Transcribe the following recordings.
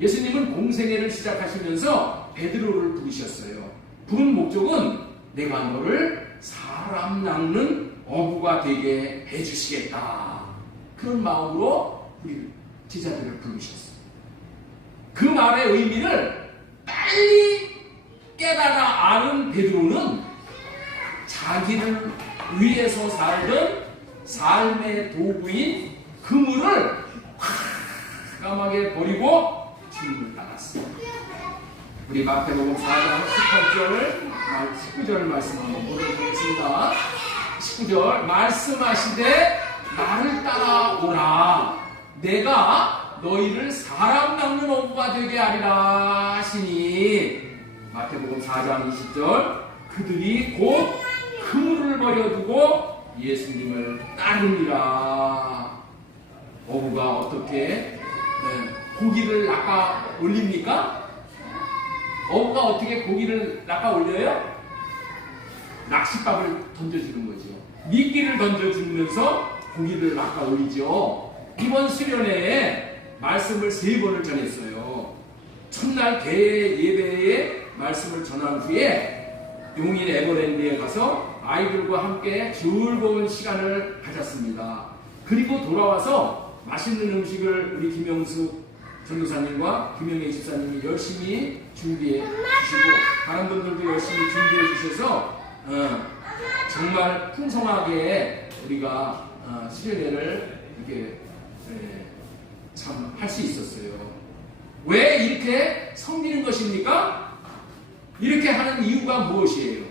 예수님은 공생애를 시작하시면서 베드로를 부르셨어요. 부른 목적은 내가 너를 사람 낚는 어부가 되게 해주시겠다. 그런 마음으로 우리 제자들을 부르셨어요. 그 말의 의미를 빨리 깨달아 아는 베드로는 자기를 위해서 살던 삶의 도구인 그물을 과감하게 버리고 주님을 따랐습니다. 우리 마태복음 4장 19절 말씀 한번 보도록 19절 말씀하시되 나를 따라오라 내가 너희를 사람 낚는 어부가 되게 하리라 하시니 마태복음 4장 20절 그들이 곧 그물을 버려두고 예수님을 따르니라. 어부가 어떻게 고기를 낚아 올립니까? 어부가 어떻게 고기를 낚아 올려요? 낚싯밥을 던져주는 거죠. 미끼를 던져주면서 고기를 낚아 올리죠. 이번 수련회에 말씀을 3번을 전했어요. 첫날 개회 예배에 말씀을 전한 후에 용인 에버랜드에 가서 아이들과 함께 즐거운 시간을 가졌습니다. 그리고 돌아와서 맛있는 음식을 우리 김영숙 전도사님과 김영애 집사님이 열심히 준비해 주시고 다른 분들도 열심히 준비해 주셔서 정말 풍성하게 우리가 수련회를 이렇게 참 할 수 있었어요. 왜 이렇게 섬기는 것입니까? 이렇게 하는 이유가 무엇이에요?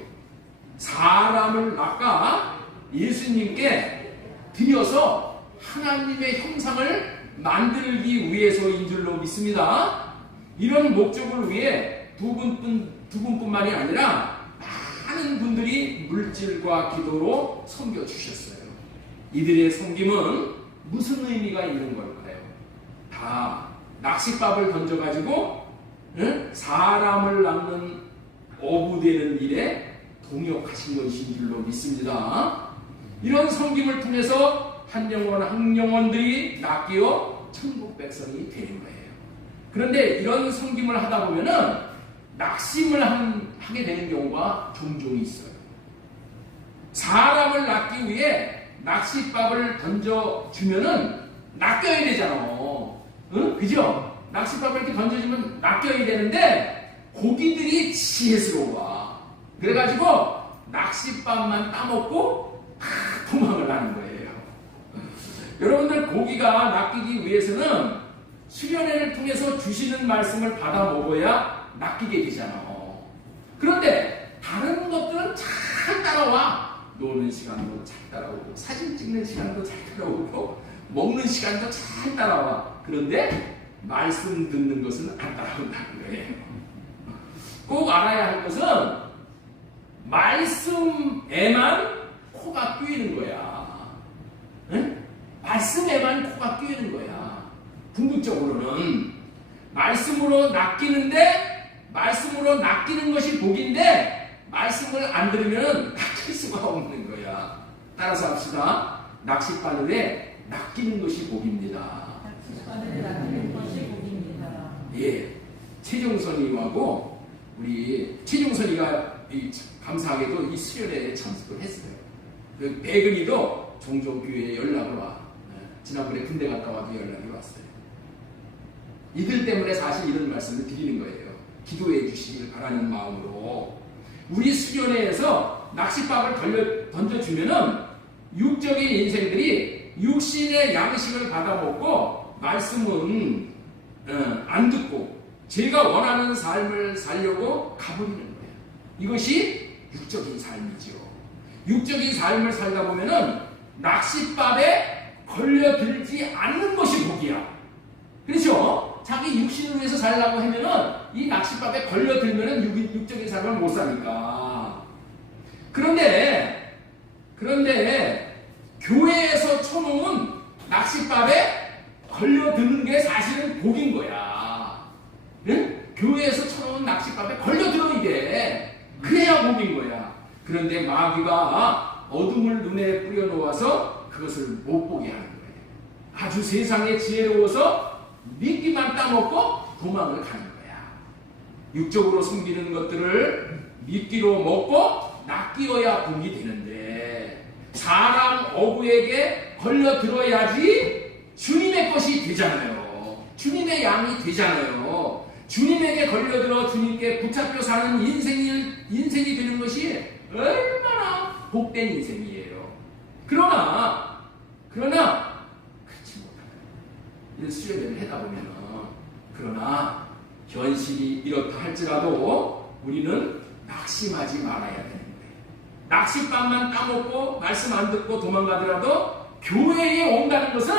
사람을 낚아 예수님께 드려서 하나님의 형상을 만들기 위해서인 줄로 믿습니다. 이런 목적을 위해 두 분뿐만이 아니라 많은 분들이 물질과 기도로 섬겨주셨어요. 이들의 섬김은 무슨 의미가 있는 걸까요? 다 낚싯밥을 던져가지고 사람을 낚는 어부되는 일에 동역하신 것인 줄로 믿습니다. 이런 섬김을 통해서 한 영혼들이 낚여 천국 백성이 되는 거예요. 그런데 이런 섬김을 하다 보면은 낙심을 하게 되는 경우가 종종 있어요. 사람을 낚기 위해 낚싯밥을 던져주면은 낚여야 되잖아. 응? 그죠? 낚싯밥을 이렇게 던져주면 낚여야 되는데 고기들이 지혜스러워. 그래가지고 낚싯밥만 따먹고 도망을 하는 거예요. 여러분들 고기가 낚이기 위해서는 수련회를 통해서 주시는 말씀을 받아 먹어야 낚이게 되잖아. 그런데 다른 것들은 잘 따라와. 노는 시간도 잘 따라오고 사진 찍는 시간도 잘 따라오고 먹는 시간도 잘 따라와. 그런데 말씀 듣는 것은 안 따라온다는 거예요. 꼭 알아야 할 것은 말씀에만 코가 끼이는 거야. 응? 말씀에만 코가 끼이는 거야. 궁극적으로는 말씀으로 낚이는 것이 복인데 말씀을 안 들으면 낚일 수가 없는 거야. 따라서 합시다. 낚싯바늘에 낚이는 것이 복입니다. 예, 최종선이하고 우리 최종선이가 감사하게도 이 수련회에 참석을 했어요. 백은이도 종종 교회에 연락을 와. 지난번에 군대 갔다 와도 연락이 왔어요. 이들 때문에 사실 이런 말씀을 드리는 거예요. 기도해 주시길 바라는 마음으로. 우리 수련회에서 낚싯밥을 던져주면은 육적인 인생들이 육신의 양식을 받아먹고 말씀은 안 듣고 제가 원하는 삶을 살려고 가버리는 거예요. 이것이 육적인 삶이죠. 육적인 삶을 살다 보면은 낚싯밥에 걸려들지 않는 것이 복이야. 그렇죠? 자기 육신을 위해서 살려고 하면은 이 낚싯밥에 걸려들면은 육적인 삶을 못 사니까. 그런데 교회에서 쳐놓은 낚싯밥에 걸려드는 게 사실은 복인 거야. 응? 교회에서 쳐놓은 낚싯밥에 걸려들어 이게. 그래야 복인 거야. 그런데 마귀가 어둠을 눈에 뿌려놓아서 그것을 못 보게 하는 거예요. 아주 세상에 지혜로워서 미끼만 따먹고 도망을 가는 거야. 육적으로 숨기는 것들을 미끼로 먹고 낚이어야 복이 되는데 사람 어부에게 걸려들어야지 주님의 것이 되잖아요. 주님의 양이 되잖아요. 주님에게 걸려들어 주님께 붙잡혀 사는 인생이 되는 것이 얼마나 복된 인생이에요. 그러나 그렇지 못하다. 이런 수련회를 하다 보면은 그러나 현실이 이렇다 할지라도 우리는 낙심하지 말아야 되는 거예요. 낚싯밥만 따먹고 말씀 안 듣고 도망가더라도 교회에 온다는 것은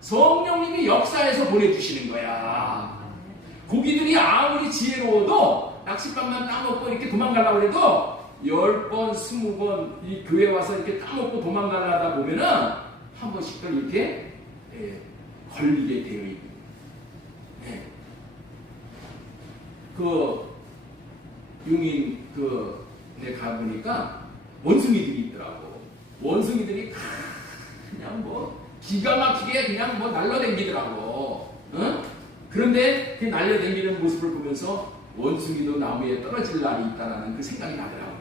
성령님이 역사에서 보내주시는 거야. 고기들이 아무리 지혜로워도 낚싯밥만 따먹고 이렇게 도망가려고 해도 10번, 20번 이 교회 와서 이렇게 따먹고 도망가려다 보면은 한 번씩들 이렇게 걸리게 되어 있는 거예요. 그 용인 내 가보니까 원숭이들이 있더라고. 원숭이들이 그냥 뭐 기가 막히게 그냥 뭐 날라다니더라고. 응? 그런데 그 날려다니는 모습을 보면서 원숭이도 나무에 떨어질 날이 있다라는 그 생각이 나더라고요.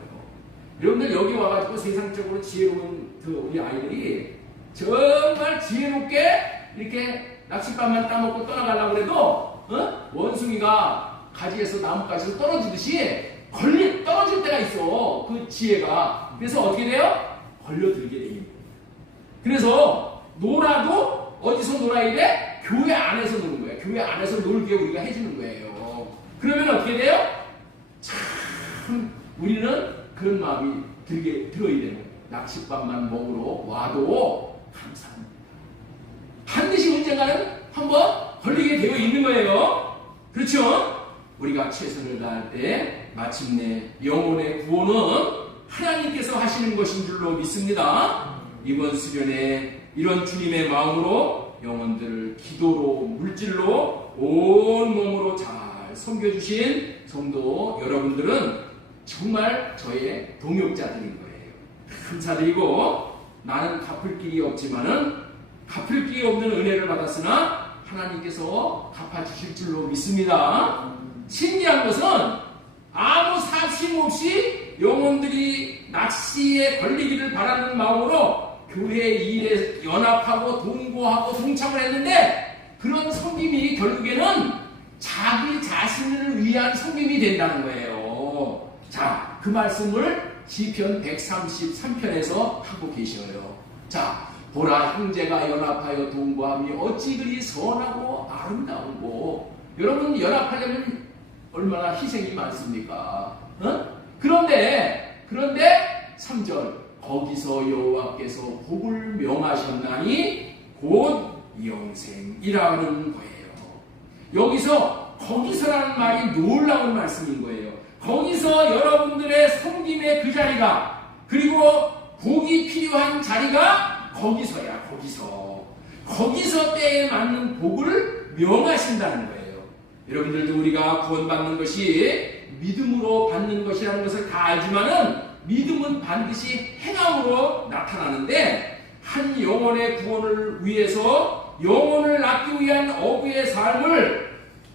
여러분들 여기 와가지고 세상적으로 지혜로운 우리 아이들이 정말 지혜롭게 이렇게 낚싯밥만 따먹고 떠나가려고 해도 원숭이가 가지에서 나뭇가지에서 떨어지듯이 떨어질 때가 있어. 그 지혜가. 그래서 어떻게 돼요? 걸려들게 돼요. 그래서 놀아도 어디서 놀아야 돼? 교회 안에서 노는 거예요. 교회 안에서 놀게 우리가 해주는 거예요. 그러면 어떻게 돼요? 참 우리는 그런 마음이 들어야 되는 거예요. 낚싯밥만 먹으러 와도 감사합니다. 반드시 언젠가는 한번 걸리게 되어 있는 거예요. 그렇죠? 우리가 최선을 다할 때 마침내 영혼의 구원은 하나님께서 하시는 것인 줄로 믿습니다. 이번 수련에 이런 주님의 마음으로 영혼들을 기도로 물질로 온 몸으로 잘 섬겨주신 성도 여러분들은 정말 저의 동역자들인 거예요. 감사드리고 나는 갚을 길이 없지만은 갚을 길이 없는 은혜를 받았으나 하나님께서 갚아주실 줄로 믿습니다. 신기한 것은 아무 사심 없이 영혼들이 낚시에 걸리기를 바라는 마음으로 교회 일에 연합하고 동고하고 동참을 했는데 그런 섬김이 결국에는 자기 자신을 위한 섬김이 된다는 거예요. 자, 그 말씀을 시편 133편에서 하고 계셔요. 자, 보라 형제가 연합하여 동거함이 어찌 그리 선하고 아름다운고. 여러분 연합하려면 얼마나 희생이 많습니까? 그런데 3절 거기서 여호와께서 복을 명하셨나니 곧 영생이라는 거예요. 거기서라는 말이 놀라운 말씀인 거예요. 거기서 여러분들의 섬김의 그 자리가 그리고 복이 필요한 자리가 거기서야. 거기서 때에 맞는 복을 명하신다는 거예요. 여러분들도 우리가 구원받는 것이 믿음으로 받는 것이라는 것을 다 알지만은 믿음은 반드시 행함으로 나타나는데 한 영혼의 구원을 위해서 영혼을 낳기 위한 어부의 삶을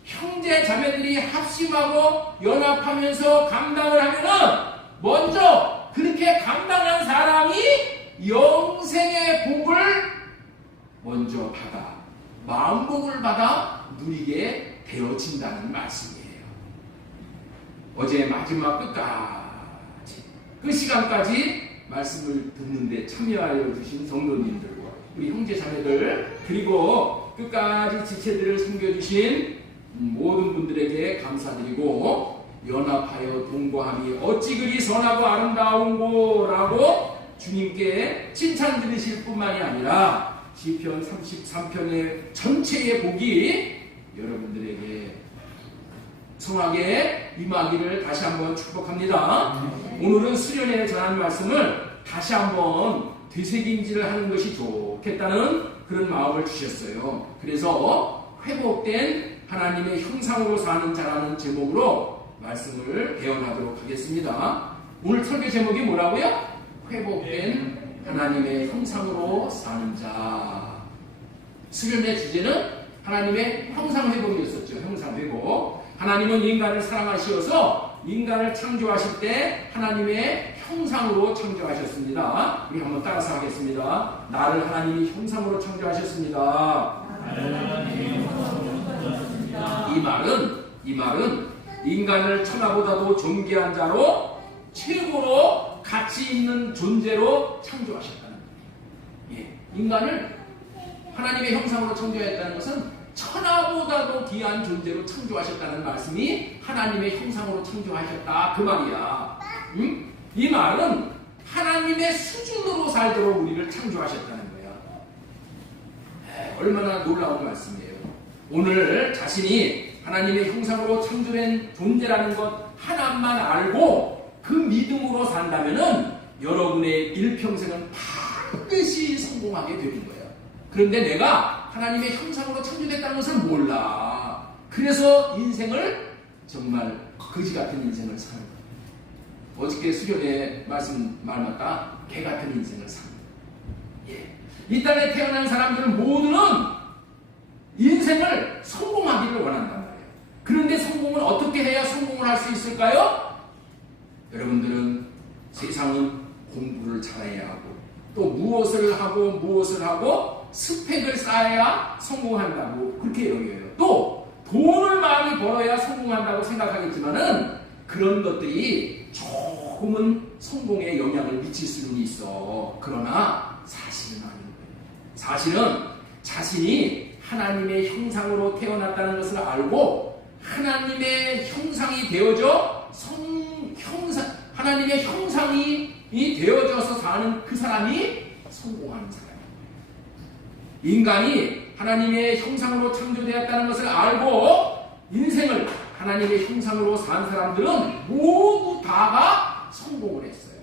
형제 자매들이 합심하고 연합하면서 감당을 하면은 먼저 그렇게 감당한 사람이 영생의 복을 먼저 받아 마음복을 받아 누리게 되어진다는 말씀이에요. 어제 마지막 끝까지 그 시간까지 말씀을 듣는데 참여하여 주신 성도님들과 우리 형제 자매들 그리고 끝까지 지체들을 섬겨주신 모든 분들에게 감사드리고 연합하여 동거함이 어찌 그리 선하고 아름다운고 라고 주님께 칭찬 드리실 뿐만이 아니라 시편 33편의 전체의 복이 여러분들에게 성하게 임하기를 다시 한번 축복합니다. 오늘은 수련회에 전한 말씀을 다시 한번 되새김질을 하는 것이 좋겠다는 그런 마음을 주셨어요. 그래서 회복된 하나님의 형상으로 사는 자라는 제목으로 말씀을 개헌하도록 하겠습니다. 오늘 설교 제목이 뭐라고요? 회복된 하나님의 형상으로 사는 자. 수련회 주제는 하나님의 형상회복이었었죠. 형상회복. 하나님은 인간을 사랑하시어서 인간을 창조하실 때 하나님의 형상으로 창조하셨습니다. 우리 한번 따라서 하겠습니다. 나를 하나님이 형상으로 창조하셨습니다. 이 말은 인간을 천하보다도 존귀한 자로 최고로 가치 있는 존재로 창조하셨다는 거예요. 예, 인간을 하나님의 형상으로 창조했다는 것은 천하보다도 귀한 존재로 창조하셨다는 말씀이 하나님의 형상으로 창조하셨다 그 말이야. 응? 이 말은 하나님의 수준으로 살도록 우리를 창조하셨다는 거야. 얼마나 놀라운 말씀이에요. 오늘 자신이 하나님의 형상으로 창조된 존재라는 것 하나만 알고 그 믿음으로 산다면은 여러분의 일평생은 반드시 성공하게 되는 거예요. 그런데 내가 하나님의 형상으로 창조됐다는 것을 몰라. 그래서 인생을 정말 거지 같은 인생을 사는 거예요. 어저께 수련회 말 맞다. 개 같은 인생을 사는 거예요. 예. 이 땅에 태어난 사람들 모두는 인생을 성공하기를 원한단 말이에요. 그런데 성공을 어떻게 해야 성공을 할 수 있을까요? 여러분들은 세상은 공부를 잘해야 하고 또 무엇을 하고 스펙을 쌓아야 성공한다고 그렇게 여겨요. 또 돈을 많이 벌어야 성공한다고 생각하겠지만은 그런 것들이 조금은 성공에 영향을 미칠 수는 있어. 그러나 사실은 아닌 거예요. 사실은 자신이 하나님의 형상으로 태어났다는 것을 알고 하나님의 형상이 되어져 하나님의 형상이 되어져서 사는 그 사람이 성공하는 사람이에요. 인간이 하나님의 형상으로 창조되었다는 것을 알고 인생을 하나님의 형상으로 산 사람들은 모두 다가 성공을 했어요.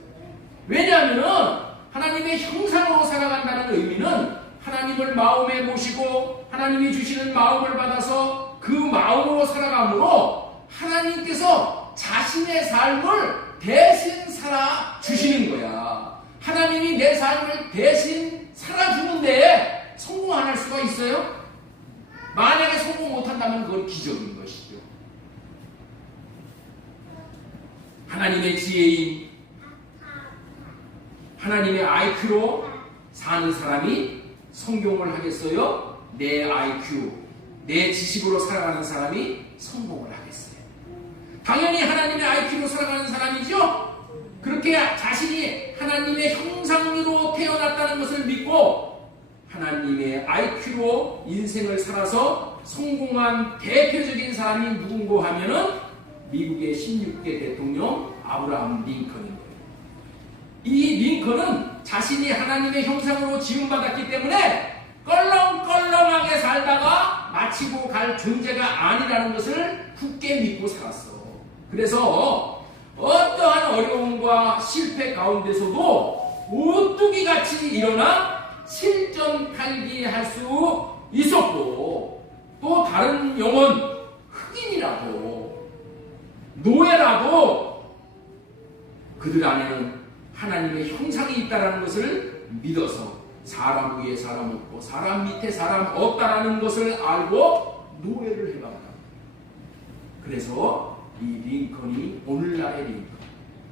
왜냐하면 하나님의 형상으로 살아간다는 의미는 하나님을 마음에 모시고 하나님이 주시는 마음을 받아서 그 마음으로 살아가므로 하나님께서 자신의 삶을 대신 살아주시는 거야. 하나님이 내 삶을 대신 살아주는데 성공 안 할 수가 있어요? 만약에 성공 못한다면 그건 기적인 것이죠. 하나님의 지혜인 하나님의 IQ로 사는 사람이 성공을 하겠어요? 내 IQ, 내 지식으로 살아가는 사람이 성공을 하겠어요? 당연히 하나님의 IQ로 살아가는 사람이죠? 그렇게 자신이 하나님의 형상으로 태어났다는 것을 믿고 하나님의 IQ로 인생을 살아서 성공한 대표적인 사람이 누군고 하면은 미국의 16대 대통령 아브라함 링컨인 거예요. 이 링컨은 자신이 하나님의 형상으로 지음받았기 때문에 껄렁껄렁하게 살다가 마치고 갈 존재가 아니라는 것을 굳게 믿고 살았어. 그래서 어떠한 어려움과 실패 가운데서도 오뚜기같이 일어나 실전팔기할 수 있었고 또 다른 영혼 흑인이라도 노예라도 그들 안에는 하나님의 형상이 있다는 것을 믿어서 사람 위에 사람 없고 사람 밑에 사람 없다라는 것을 알고 노예를 해봤다. 그래서 이 링컨이 오늘날의 링컨,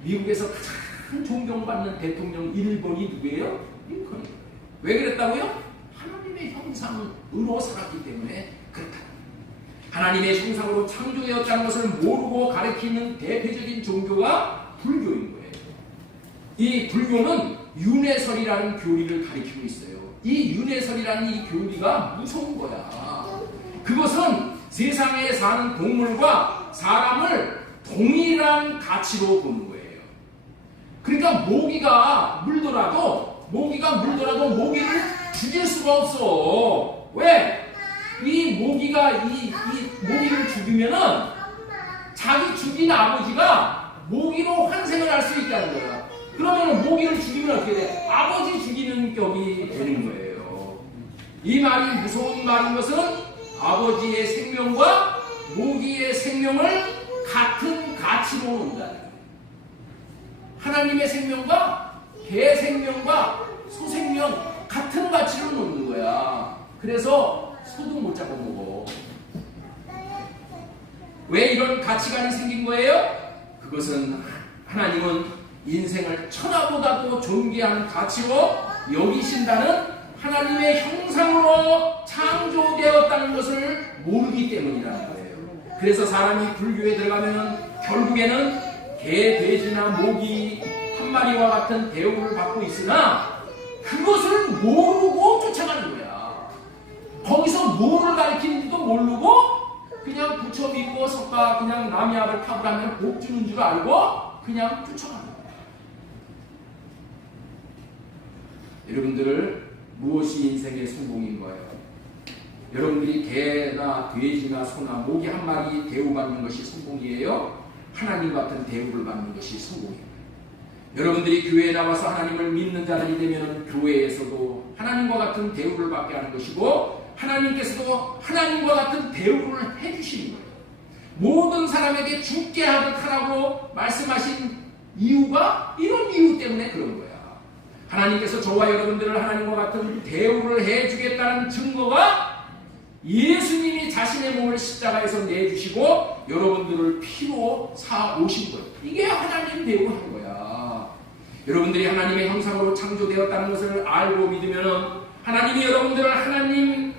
미국에서 가장 존경받는 대통령 1번이 누구예요? 링컨이에요. 왜 그랬다고요? 하나님의 형상으로 살았기 때문에 그렇다. 하나님의 형상으로 창조되었다는 것을 모르고 가르치는 대표적인 종교가 불교인 거예요. 이 불교는 윤회설이라는 교리를 가리키고 있어요. 이 윤회설이라는 이 교리가 무서운 거야. 그것은 세상에 사는 동물과 사람을 동일한 가치로 보는 거예요. 그러니까 모기가 물더라도 모기를 죽일 수가 없어. 왜? 이 모기가 이 모기를 죽이면은 자기 죽인 아버지가 모기로 환생을 할 수 있다는 거야. 그러면 모기를 죽이면 어떻게 돼? 아버지 죽이는 격이 되는 거예요. 이 말이 무서운 말인 것은 아버지의 생명과 모기의 생명을 같은 가치로 놓는다. 하나님의 생명과 개 생명과 소 생명 같은 가치로 놓는 거야. 그래서 소도 못 잡아먹어. 왜 이런 가치관이 생긴 거예요? 그것은 하나님은 인생을 천하보다도 존귀한 가치로 여기신다는 하나님의 형상으로 창조되었다는 것을 모르기 때문이라는 거예요. 그래서 사람이 불교에 들어가면 결국에는 개, 돼지나 모기 한 마리와 같은 대우를 받고 있으나 그것을 모르고 쫓아가는 거야. 거기서 뭐를 가르치는지도 모르고 그냥 부처 믿고 석가 그냥 남의 앞을 타고라면 복 주는 줄 알고 그냥 쫓아가는 거야. 여러분들 무엇이 인생의 성공인 거예요? 여러분들이 개나 돼지나 소나 모기 한 마리 대우받는 것이 성공이에요? 하나님 같은 대우를 받는 것이 성공이에요. 여러분들이 교회에 나와서 하나님을 믿는 자들이 되면 교회에서도 하나님과 같은 대우를 받게 하는 것이고 하나님께서도 하나님과 같은 대우를 해주시는 거예요. 모든 사람에게 죽게 하듯 하라고 말씀하신 이유가 이런 이유 때문에 그런 거야. 하나님께서 저와 여러분들을 하나님과 같은 대우를 해주겠다는 증거가 예수님이 자신의 몸을 십자가에서 내주시고 여러분들을 피로 사 오신 거예요. 이게 하나님 대우하는 거야. 여러분들이 하나님의 형상으로 창조되었다는 것을 알고 믿으면 하나님이 여러분들을 하나님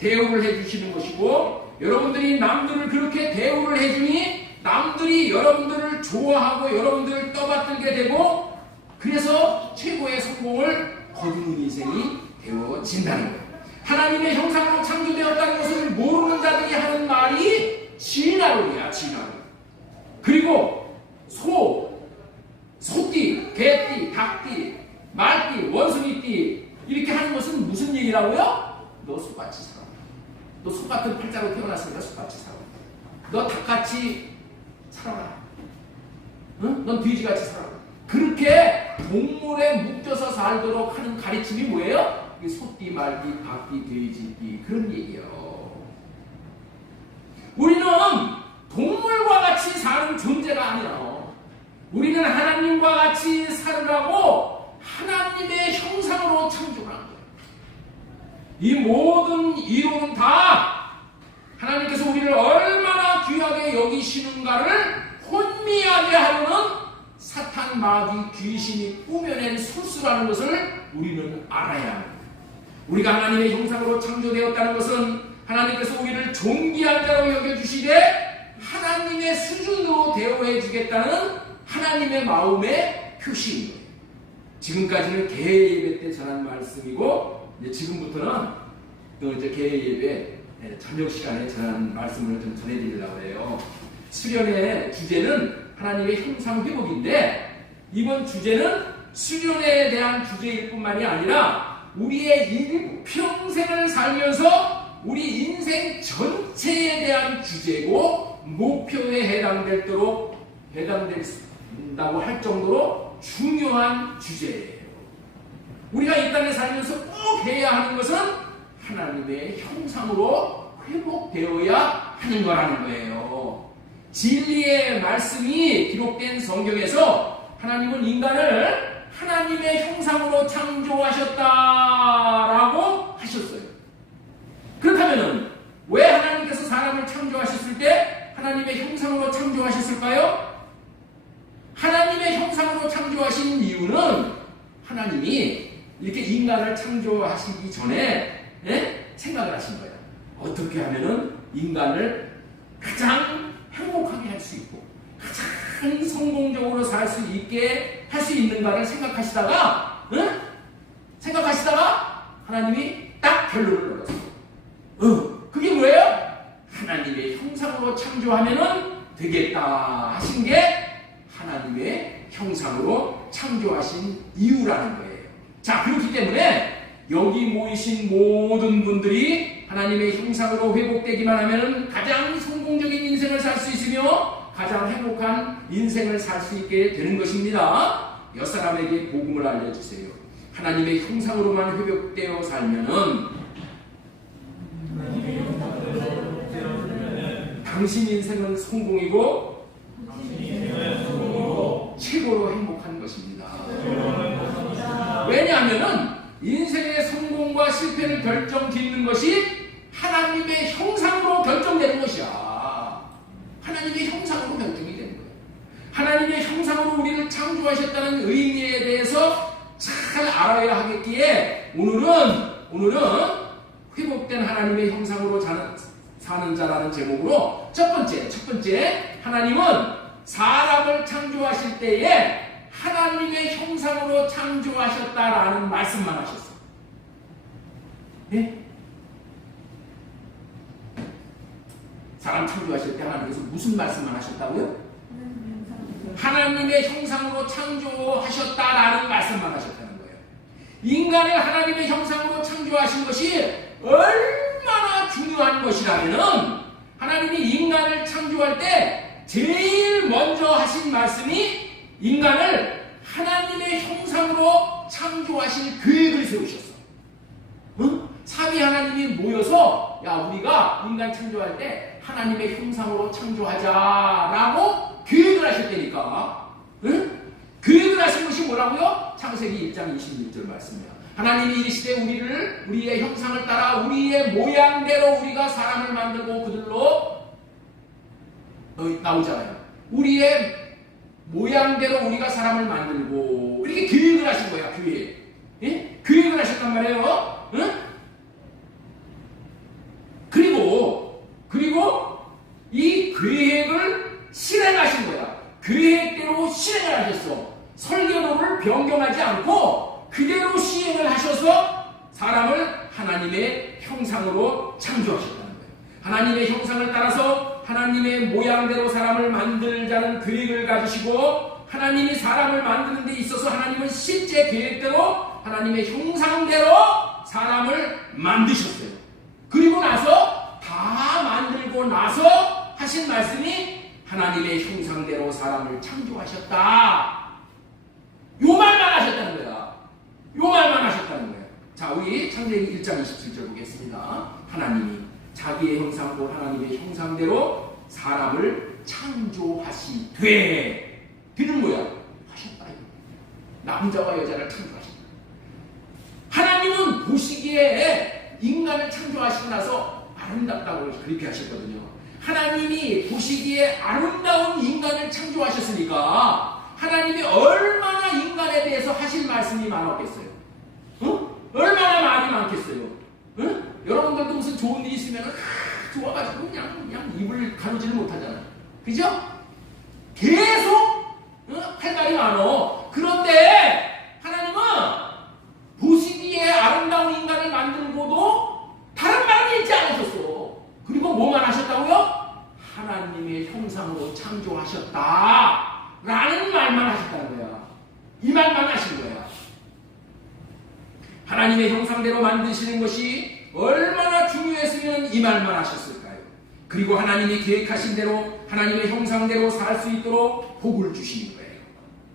대우를 해주시는 것이고 여러분들이 남들을 그렇게 대우를 해주니 남들이 여러분들을 좋아하고 여러분들을 떠받들게 되고 그래서 최고의 성공을 거두는 인생이 되어진다는 거예요. 하나님의 형상으로 창조되었다는 것을 모르는 자들이 하는 말이 진화론이야, 진화론. 그리고 소띠, 개띠, 닭띠, 말띠, 원숭이띠 이렇게 하는 것은 무슨 얘기라고요? 너 소같이 살아. 너 소같은 팔자로 태어났으니까 소같이 살아. 너 닭같이 살아라. 응? 넌 돼지같이 살아라. 그렇게 동물에 묶여서 살도록 하는 가르침이 뭐예요? 소띠, 말띠, 닭띠, 돼지띠 그런 얘기예요. 우리는 동물과 같이 사는 존재가 아니라 우리는 하나님과 같이 살으라고 하나님의 형상으로 창조한 거예요. 이 모든 이론은 다 하나님께서 우리를 얼마나 귀하게 여기시는가를 혼미하게 하려는 사탄, 마귀, 귀신이 꾸며낸 소스라는 것을 우리는 알아야 합니다. 우리가 하나님의 형상으로 창조되었다는 것은 하나님께서 우리를 존귀한 자로 여겨주시되 하나님의 수준으로 대우해 주겠다는 하나님의 마음의 표시인 거예요. 지금까지는 개회 예배 때 전한 말씀이고 이제 지금부터는 이제 개회 예배 저녁 시간에 전한 말씀을 좀 전해드리려고 해요. 수련의 주제는 하나님의 형상 회복인데 이번 주제는 수련에 대한 주제일 뿐만이 아니라 우리의 평생을 살면서 우리 인생 전체에 대한 주제고 목표에 해당된다고 할 정도로 중요한 주제예요. 우리가 이 땅에 살면서 꼭 해야 하는 것은 하나님의 형상으로 회복되어야 하는 거라는 거예요. 진리의 말씀이 기록된 성경에서 하나님은 인간을 하나님의 형상으로 창조하셨다라고 하셨어요. 그렇다면 왜 하나님께서 사람을 창조하셨을 때 하나님의 형상으로 창조하셨을까요? 하나님의 형상으로 창조하신 이유는 하나님이 이렇게 인간을 창조하시기 전에 생각을 하신 거예요. 어떻게 하면은 인간을 가장 행복하게 할 수 있고 가장 성공적으로 살 수 있게 할 수 있는가를 생각하시다가 하나님이 딱 결론을 내렸어요. 그게 뭐예요? 하나님의 형상으로 창조하면은 되겠다 하신 게 하나님의 형상으로 창조하신 이유라는 거예요. 자, 그렇기 때문에 여기 모이신 모든 분들이 하나님의 형상으로 회복되기만 하면 가장 성공적인 인생을 살 수 있으며 가장 행복한 인생을 살 수 있게 되는 것입니다. 옆사람에게 복음을 알려주세요. 하나님의 형상으로만 회복되어 살면은 당신 인생은 성공이고 최고로 행복한 것입니다. 왜냐하면은 인생의 성공과 실패를 결정짓는 것이 하나님의 형상으로 결정되는 것이야. 하나님의 형상으로 결정이 되는 거예요. 하나님의 형상으로 우리를 창조하셨다는 의미에 대해서 잘 알아야 하겠기에 오늘은 회복된 하나님의 형상으로 사는 자라는 제목으로 첫 번째 하나님은 사람을 창조하실 때에 하나님의 형상으로 창조하셨다라는 말씀만 하셨어요. 예? 사람 창조하실 때 하나님께서 무슨 말씀만 하셨다고요? 하나님의 형상으로 창조하셨다라는 말씀만 하셨다는 거예요. 인간을 하나님의 형상으로 창조하신 것이 얼마나 중요한 것이라면 하나님이 인간을 창조할 때 제일 먼저 하신 말씀이 인간을 하나님의 형상으로 창조하실 계획을 세우셨어. 응? 삼위 하나님이 모여서 우리가 인간 창조할 때 하나님의 형상으로 창조하자라고 계획을 하셨다니까. 응? 계획을 하신 것이 뭐라고요? 창세기 1장 26절 말씀이야. 하나님이 이르시되 우리의 형상을 따라 우리의 모양대로 우리가 사람을 만들고 그들로 나오잖아요. 우리의 모양대로 우리가 사람을 만들고 이렇게 계획을 하신 거야. 계획. 예? 계획을 하셨단 말이에요. 응? 그리고 이 계획을 실행하신 거야. 계획대로 실행을 하셨어. 설계도를 변경하지 않고 그대로 시행을 하셔서 사람을 하나님의 형상으로 창조하셨다는 거예요. 하나님의 형상을 따라서 하나님의 모양대로 사람을 만들자는 계획을 가지시고 하나님이 사람을 만드는 데 있어서 하나님은 실제 계획대로 하나님의 형상대로 사람을 만드셨어요. 그리고 나서 다 만들고 나서 하신 말씀이 하나님의 형상대로 사람을 창조하셨다. 요 말만 하셨다는 거야. 요 말만 하셨다는 거예요. 자, 우리 창세기 1장 27절 보겠습니다. 하나님이 자기의 형상으로 하나님의 형상대로 사람을 창조하시되 되는 거야. 하셨다. 남자와 여자를 창조하셨다. 하나님은 보시기에 인간을 창조하시고 나서 아름답다고 그렇게 하셨거든요. 하나님이 보시기에 아름다운 인간을 창조하셨으니까 하나님이 얼마나 인간에 대해서 하실 말씀이 많았겠어요. 얼마나 말이 많겠어요. 여러분들도 무슨 좋은 일이 있으면 좋아가지고 그냥 입을 가누지를 못하잖아요. 그죠? 계속 할 말이 많어. 그런데 하나님은 보시기에 아름다운 인간을 만들고도 다른 말을 잊지 않으셨어. 그리고 뭐만 하셨다고요? 하나님의 형상으로 창조하셨다 라는 말만 하셨다는 거야. 이 말만 하신 거야. 하나님의 형상대로 만드시는 것이 얼마나 중요했으면 이 말만 하셨을까요? 그리고 하나님이 계획하신 대로 하나님의 형상대로 살 수 있도록 복을 주시는 거예요.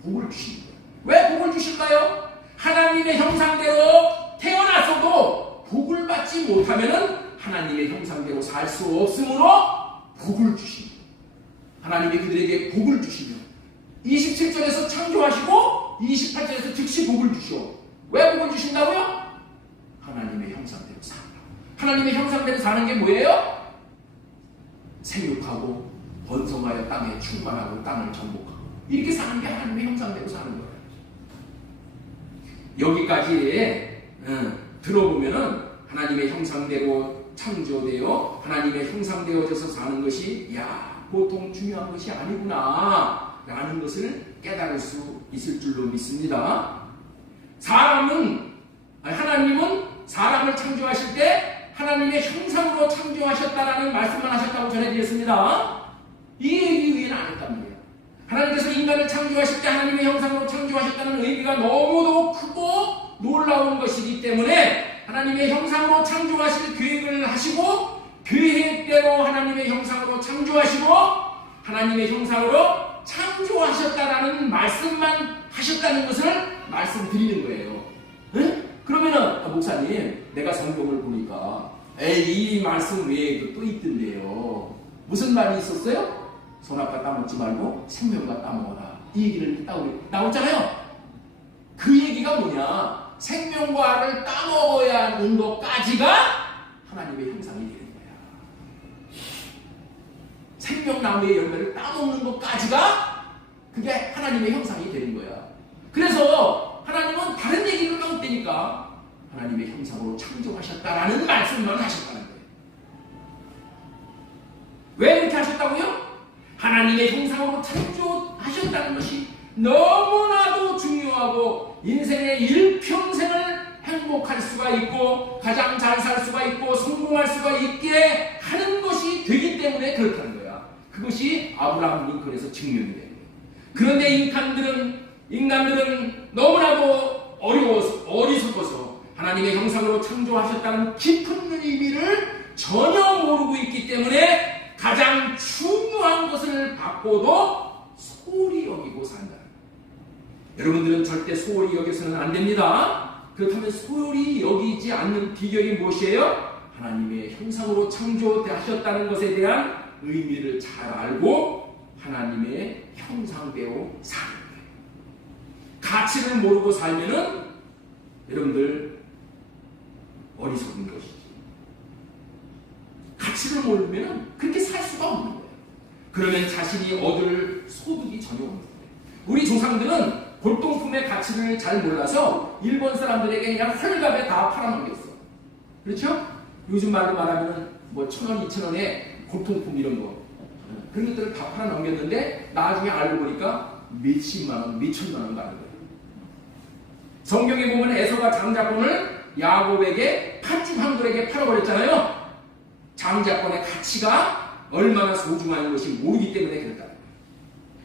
복을 주시는 거예요. 왜 복을 주실까요? 하나님의 형상대로 태어났어도 복을 받지 못하면은 하나님의 형상대로 살 수 없으므로 복을 주시는 거예요. 하나님이 그들에게 복을 주시며 27절에서 창조하시고 28절에서 즉시 복을 주셔. 왜 복을 주신다고요? 하나님의 형상대로 산다. 하나님의 형상대로 사는 게 뭐예요? 생육하고 번성하여 땅에 충만하고 땅을 정복하고 이렇게 사는 게 하나님의 형상대로 사는 거예요. 여기까지 들어보면은 하나님의 형상대로 창조되어 하나님의 형상되어져서 사는 것이 보통 중요한 것이 아니구나 라는 것을 깨달을 수 있을 줄로 믿습니다. 하나님은 사람을 창조하실 때 하나님의 형상으로 창조하셨다라는 말씀만 하셨다고 전해드렸습니다. 이 얘기 위에는 안 했단 말이에요. 하나님께서 인간을 창조하실 때 하나님의 형상으로 창조하셨다는 의미가 너무도 크고 놀라운 것이기 때문에 하나님의 형상으로 창조하실 계획을 하시고 계획대로 하나님의 형상으로 창조하시고 하나님의 형상으로 창조하셨다라는 말씀만 하셨다는 것을 말씀드리는 거예요. 그러면은 목사님, 내가 성경을 보니까 이 말씀 외에도 또 있던데요. 무슨 말이 있었어요? 손 아파 따먹지 말고 생명과 따먹어라. 이 얘기를 나오잖아요. 그 얘기가 뭐냐? 생명과 알을 따먹어야 하는 것까지가 하나님의 형상이 되는 거야. 생명나무의 열매를 따먹는 것까지가 그게 하나님의 형상이 되는 거야. 그래서 하나님은 다른 얘기를 하면 되니까 하나님의 형상으로 창조하셨다라는 말씀만 하셨다는 거예요. 왜 그렇게 하셨다고요? 하나님의 형상으로 창조하셨다는 것이 너무나도 중요하고 인생의 일평생을 행복할 수가 있고 가장 잘 살 수가 있고 성공할 수가 있게 하는 것이 되기 때문에 그렇다는 거야. 그것이 아브라함 링컨에서 증명이 되는 거예요. 그런데 인간들은 너무나도 어리석어서 하나님의 형상으로 창조하셨다는 깊은 의미를 전혀 모르고 있기 때문에 가장 중요한 것을 받고도 소홀히 여기고 산다. 여러분들은 절대 소홀히 여겨서는 안 됩니다. 그렇다면 소홀히 여기지 않는 비결이 무엇이에요? 하나님의 형상으로 창조하셨다는 것에 대한 의미를 잘 알고 하나님의 형상대로 사는 거예요. 가치를 모르고 살면은 여러분들 어리석은 것이지. 가치를 모르면 그렇게 살 수가 없는 거예요. 그러면 자신이 얻을 소득이 전혀 없는 거예요. 우리 조상들은 골동품의 가치를 잘 몰라서 일본 사람들에게 그냥 헐값에 다 팔아넘겼어. 그렇죠? 요즘 말로 말하면 뭐 1,000원, 2,000원에 골동품 이런 거 그런 것들을 다 팔아넘겼는데 나중에 알고 보니까 몇십만 원, 몇천만 원 가는 거예요. 성경에 보면 에서가 장자권을 야곱에게 팥집 황들에게 팔아버렸잖아요. 장자권의 가치가 얼마나 소중한 것이 모르기 때문에 그랬다.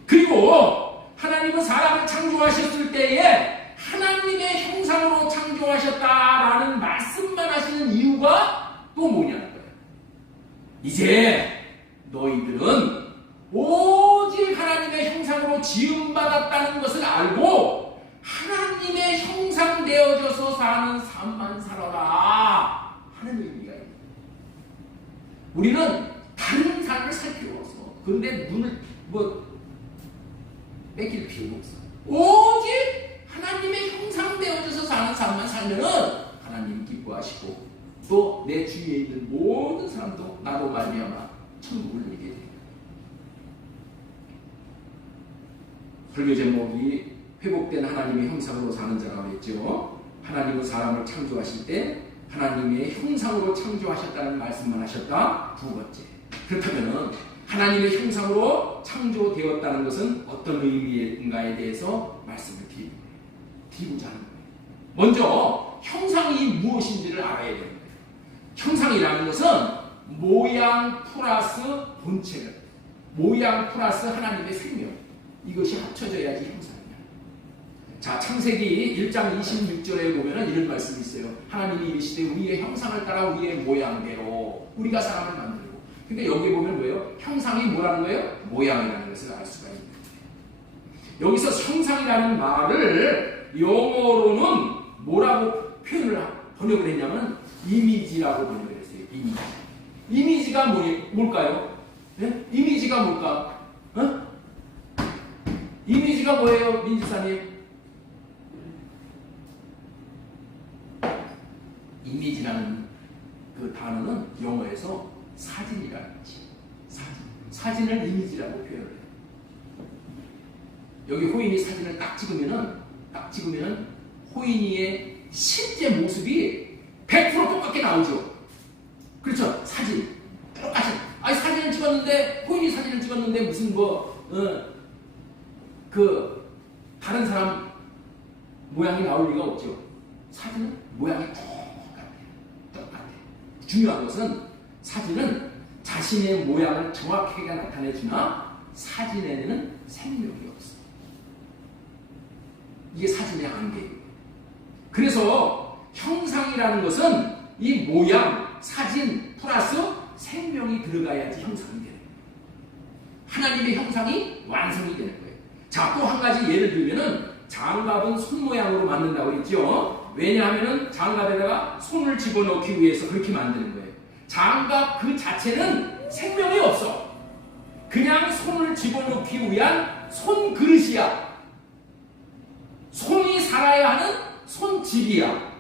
그리고 하나님은 사람을 창조하셨을 때에 하나님의 형상으로 창조하셨다라는 말씀만 하시는 이유가 또 뭐냐는 거예요. 이제 너희들은 오직 하나님의 형상으로 지음받았다는 것을 알고 하나님의 형상 되어져서 사는 삶만 살아라 하는 의미가 있다. 우리는 다른 삶을 살 필요가 없어. 그런데 눈을 뺏길 필요가 없어. 오직 하나님의 형상 되어져서 사는 삶만 살면은 하나님 기뻐하시고 또 내 주위에 있는 모든 사람도 나도 말미암아 천국을 누리게 됩니다. 설교 제목이 회복된 하나님의 형상으로 사는 자라고 했죠. 하나님은 사람을 창조하실 때 하나님의 형상으로 창조하셨다는 말씀만 하셨다. 두 번째. 그렇다면 하나님의 형상으로 창조되었다는 것은 어떤 의미인가에 대해서 말씀을 드리고자 하는 거예요. 먼저 형상이 무엇인지를 알아야 되는 거예요. 형상이라는 것은 모양 플러스 본체를, 모양 플러스 하나님의 생명, 이것이 합쳐져야지 형상이야. 자, 창세기 1장 26절에 보면 이런 말씀이 있어요. 하나님이 이르시되 우리의 형상을 따라 우리의 모양대로 우리가 사람을 만들고. 그러니까 여기 보면 뭐예요? 형상이 뭐라는 거예요? 모양이라는 것을 알 수가 있는 거예요. 여기서 형상이라는 말을 영어로는 뭐라고 번역을 했냐면 이미지라고 번역을 했어요. 이미지가 뭘까요? 네? 이미지가 뭘까? 이미지가 뭐예요, 민지사님? 이미지라는 그 단어는 영어에서 사진이라는 거지. 사진을 이미지라고 표현을 해요. 여기 호인이 사진을 딱 찍으면은 호인이의 실제 모습이 100% 똑같게 나오죠. 그렇죠? 사진 똑같이. 아니 사진을 찍었는데 호인이 사진을 찍었는데 무슨 다른 사람 모양이 나올 리가 없죠. 사진은 모양이 똑같아요. 중요한 것은 사진은 자신의 모양을 정확하게 나타내주나 사진에는 생명이 없어. 이게 사진의 한계예요. 그래서 형상이라는 것은 이 모양, 사진 플러스 생명이 들어가야지 형상이 되는 거예요. 하나님의 형상이 완성이 되는 거예요. 자, 또 한 가지 예를 들면은 장갑은 손 모양으로 만든다고 했죠. 왜냐하면은 장갑에다가 손을 집어넣기 위해서 그렇게 만드는 거예요. 장갑 그 자체는 생명이 없어. 그냥 손을 집어넣기 위한 손 그릇이야. 손이 살아야 하는 손질이야.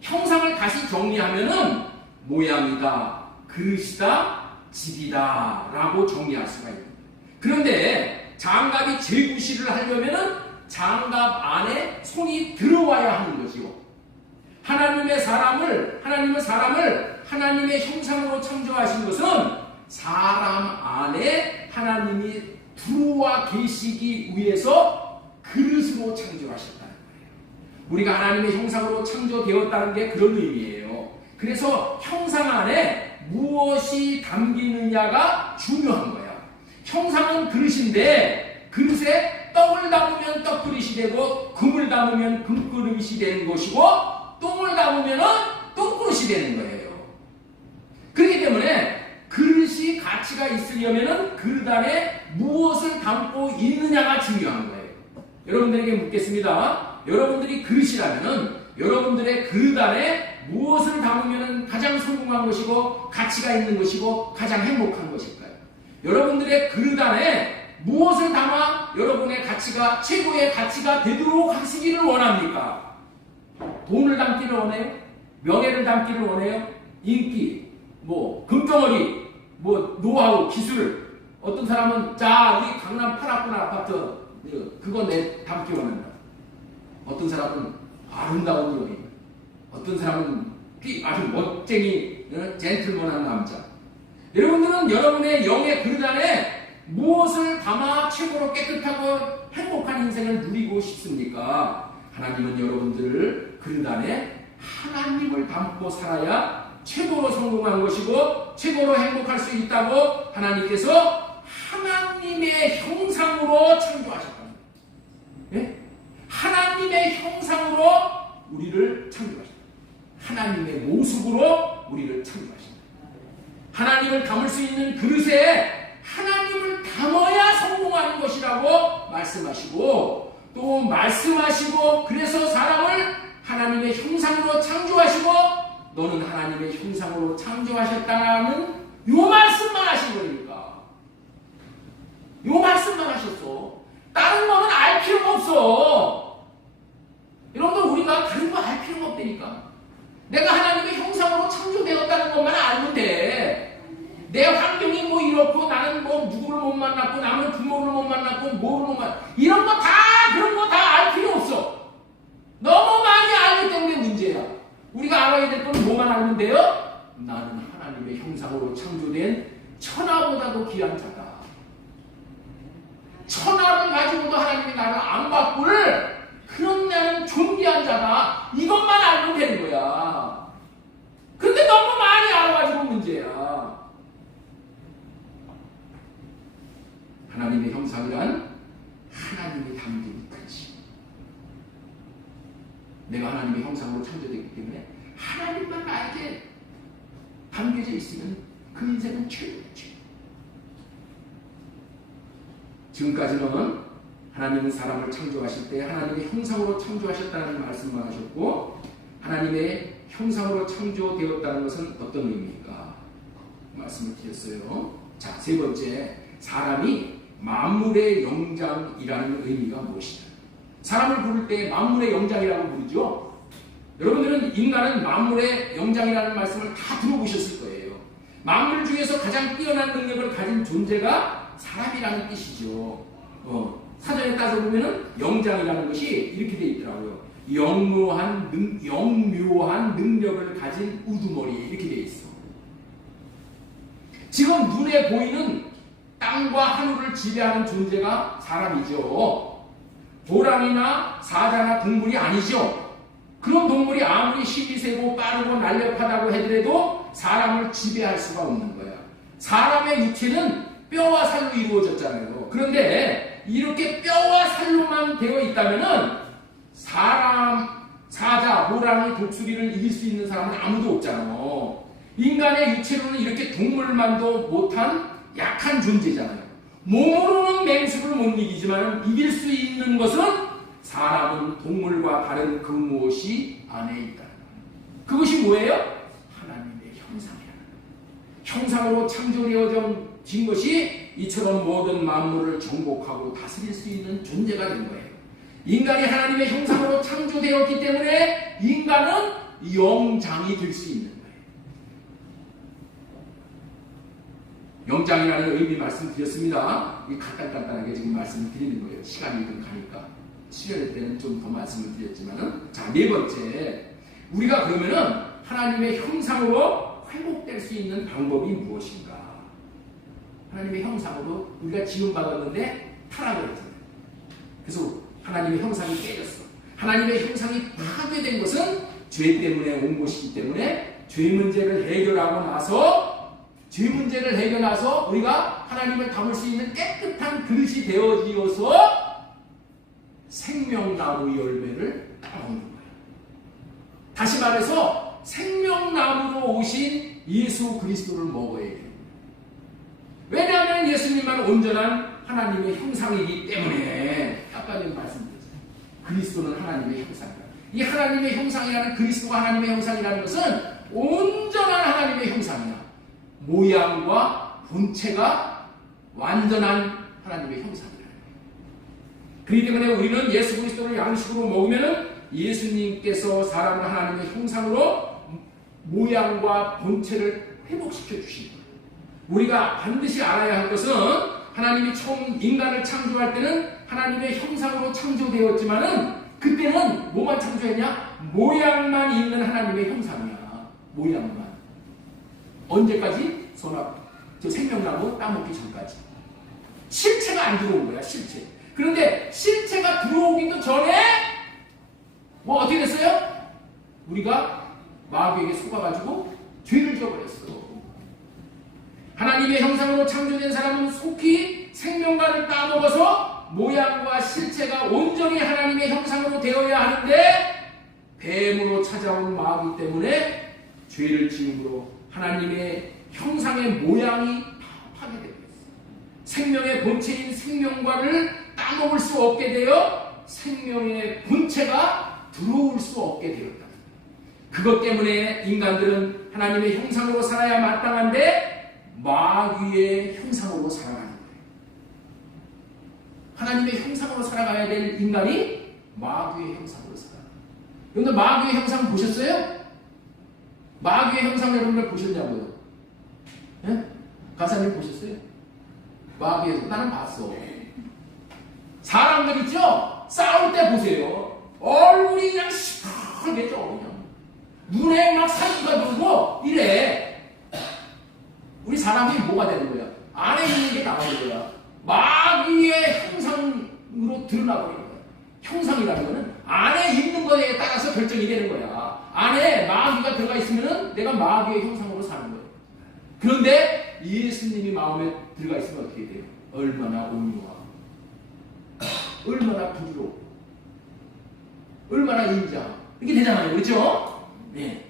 형상을 다시 정리하면은 모양이다, 그릇이다, 집이다 라고 정리할 수가 있습니다. 그런데 장갑이 재구시를 하려면은 장갑 안에 손이 들어와야 하는 거지요. 하나님의 사람을 하나님의 형상으로 창조하신 것은 사람 안에 하나님이 들어와 계시기 위해서 그릇으로 창조하셨다는 거예요. 우리가 하나님의 형상으로 창조되었다는 게 그런 의미예요. 그래서 형상 안에 무엇이 담기느냐가 중요한 거야. 형상은 그릇인데 그릇에 떡을 담으면 떡그릇이 되고 금을 담으면 금그릇이 되는 것이고 똥을 담으면 똥그릇이 되는 거예요. 그렇기 때문에 그릇이 가치가 있으려면 그릇 안에 무엇을 담고 있느냐가 중요한 거예요. 여러분들에게 묻겠습니다. 여러분들이 그릇이라면 여러분들의 그릇 안에 무엇을 담으면 가장 성공한 것이고 가치가 있는 것이고 가장 행복한 것일까요? 여러분들의 그릇 안에 무엇을 담아 여러분의 가치가 최고의 가치가 되도록 하시기를 원합니까? 돈을 담기를 원해요? 명예를 담기를 원해요? 인기, 금덩어리, 노하우, 기술. 어떤 사람은 우리 강남 8학군 아파트 그거 내 담기 원한다. 어떤 사람은 아름다운 여인, 어떤 사람은 아주 멋쟁이 젠틀먼한 남자. 여러분들은 여러분의 영의 그릇 안에 무엇을 담아 최고로 깨끗하고 행복한 인생을 누리고 싶습니까? 하나님은 여러분들을 그릇 안에 하나님을 담고 살아야 최고로 성공한 것이고 최고로 행복할 수 있다고 하나님께서 하나님의 형상으로 창조하셨답니다. 네? 하나님의 형상으로 우리를 창조하셨다. 하나님의 모습으로 우리를 창조하셨다. 하나님을 담을 수 있는 그릇에 하나님을 담아야 성공하는 것이라고 말씀하시고 또 말씀하시고 그래서 사람을 하나님의 형상으로 창조하시고 너는 하나님의 형상으로 창조하셨다는 요 말씀만 하신 거니까. 요 말씀만 하셨어. 다른 거는 알 필요가 없어. 여러분들 우리가 다른 거 알 필요가 없다니까. 내가 하나님의 형상으로 창조되었다는 것만 알면 돼. 내 환경이 이렇고 나는 누구를 못 만났고 나는 부모를 못 만났고 뭐를 못 만났고 이런 거 그런 거 다 알 필요 없어. 너무 많이 알기 때문에 문제야. 우리가 알아야 될 건 뭐만 알면 돼요? 나는 하나님의 형상으로 창조된 천하보다도 귀한 자다. 천하를 가지고도 하나님이 나를 안 바꿀 그런 나는 존귀한 자다. 이것만 알면 되는 거야. 근데 너무 많이 알아가지고 문제야. 하나님의 형상이란 하나님이 담긴 그릇이. 내가 하나님의 형상으로 창조되기 때문에 하나님만 나에게 담겨져 있으면 그 인생은 최고죠. 지금까지는 하나님은 사람을 창조하실 때 하나님의 형상으로 창조하셨다는 말씀만 하셨고 하나님의 형상으로 창조되었다는 것은 어떤 의미일까? 말씀을 드렸어요. 자, 세 번째, 사람이 만물의 영장이라는 의미가 무엇이냐? 사람을 부를 때 만물의 영장이라고 부르죠. 여러분들은 인간은 만물의 영장이라는 말씀을 다 들어보셨을 거예요. 만물 중에서 가장 뛰어난 능력을 가진 존재가 사람이라는 뜻이죠. 사전에 따져보면 영장이라는 것이 이렇게 되어 있더라고요. 영묘한 능력을 가진 우두머리 이렇게 되어 있어. 지금 눈에 보이는 땅과 하늘을 지배하는 존재가 사람이죠. 도랑이나 사자나 동물이 아니죠. 그런 동물이 아무리 힘이 세고 빠르고 날렵하다고 하더라도 사람을 지배할 수가 없는 거야. 사람의 육체는 뼈와 살로 이루어졌잖아요. 그런데 이렇게 뼈와 살로만 되어 있다면은 사람, 사자, 호랑이, 독수리를 이길 수 있는 사람은 아무도 없잖아. 인간의 육체로는 이렇게 동물만도 못한 약한 존재잖아요. 몸으로는 맹수를 못 이기지만 이길 수 있는 것은 사람은 동물과 다른 그 무엇이 안에 있다. 그것이 뭐예요? 하나님의 형상이라는 거예요. 형상으로 창조되어진 것이 이처럼 모든 만물을 정복하고 다스릴 수 있는 존재가 된 거예요. 인간이 하나님의 형상으로 창조되었기 때문에 인간은 영장이 될 수 있는 거예요. 영장이라는 의미 말씀드렸습니다. 간단하게 지금 말씀드리는 거예요. 시간이 좀 가니까. 수련회 때는 좀 더 말씀을 드렸지만은. 자, 네 번째. 우리가 그러면은 하나님의 형상으로 회복될 수 있는 방법이 무엇인가? 하나님의 형상으로 우리가 지음받았는데 타락을 했잖아요. 그래서 하나님의 형상이 깨졌어. 하나님의 형상이 파괴된 것은 죄 때문에 온 것이기 때문에 죄 문제를 해결하고 나서 우리가 하나님을 담을 수 있는 깨끗한 그릇이 되어지어서 생명나무 열매를 따먹는 거예요. 다시 말해서 생명나무로 오신 예수 그리스도를 먹어야 돼요. 왜냐하면 예수님만 온전한 하나님의 형상이기 때문에 아까 전에 말씀드렸잖아요. 그리스도는 하나님의 형상이다. 이 하나님의 형상이라는 그리스도가 하나님의 형상이라는 것은 온전한 하나님의 형상이야. 모양과 본체가 완전한 하나님의 형상이라는 거예요. 그렇기 때문에 우리는 예수 그리스도를 양식으로 먹으면 예수님께서 사람을 하나님의 형상으로 모양과 본체를 회복시켜 주신 거예요. 우리가 반드시 알아야 할 것은 하나님이 처음 인간을 창조할 때는 하나님의 형상으로 창조되었지만은 그때는 뭐만 창조했냐? 모양만 있는 하나님의 형상이야. 모양만. 언제까지? 저 생명나무 따먹기 전까지. 실체가 안 들어온 거야, 실체. 그런데 실체가 들어오기도 전에 뭐 어떻게 됐어요? 우리가 마귀에게 속아가지고 죄를 지어버렸어. 하나님의 형상으로 창조된 사람은 속히 생명과를 따먹어서 모양과 실체가 온전히 하나님의 형상으로 되어야 하는데 뱀으로 찾아온 마귀 때문에 죄를 지음으로 하나님의 형상의 모양이 파괴되고 있어요. 생명의 본체인 생명과를 따먹을 수 없게 되어 생명의 본체가 들어올 수 없게 되었다. 그것 때문에 인간들은 하나님의 형상으로 살아야 마땅한데 마귀의 형상으로 살아가는 거예요. 하나님의 형상으로 살아가야 될 인간이 마귀의 형상으로 살아가요. 여러분들 마귀의 형상 보셨어요? 마귀의 형상 여러분들 보셨냐고요? 예? 가사님 보셨어요? 마귀의 형상 나는 봤어. 사람들 있죠? 싸울 때 보세요. 얼굴이 그냥 시커멓게 쪄. 눈에 막 살기가 돌고 이래. 우리 사람이 뭐가 되는 거야? 안에 있는 게 나오는 거야. 마귀의 형상으로 드러나버리는 거야. 형상이라는 거는 안에 있는 거에 따라서 결정이 되는 거야. 안에 마귀가 들어가 있으면 내가 마귀의 형상으로 사는 거예요. 그런데 예수님이 마음에 들어가 있으면 어떻게 돼요? 얼마나 온유하고 얼마나 부드럽고 얼마나 인자하고 이렇게 되잖아요. 그렇죠? 네.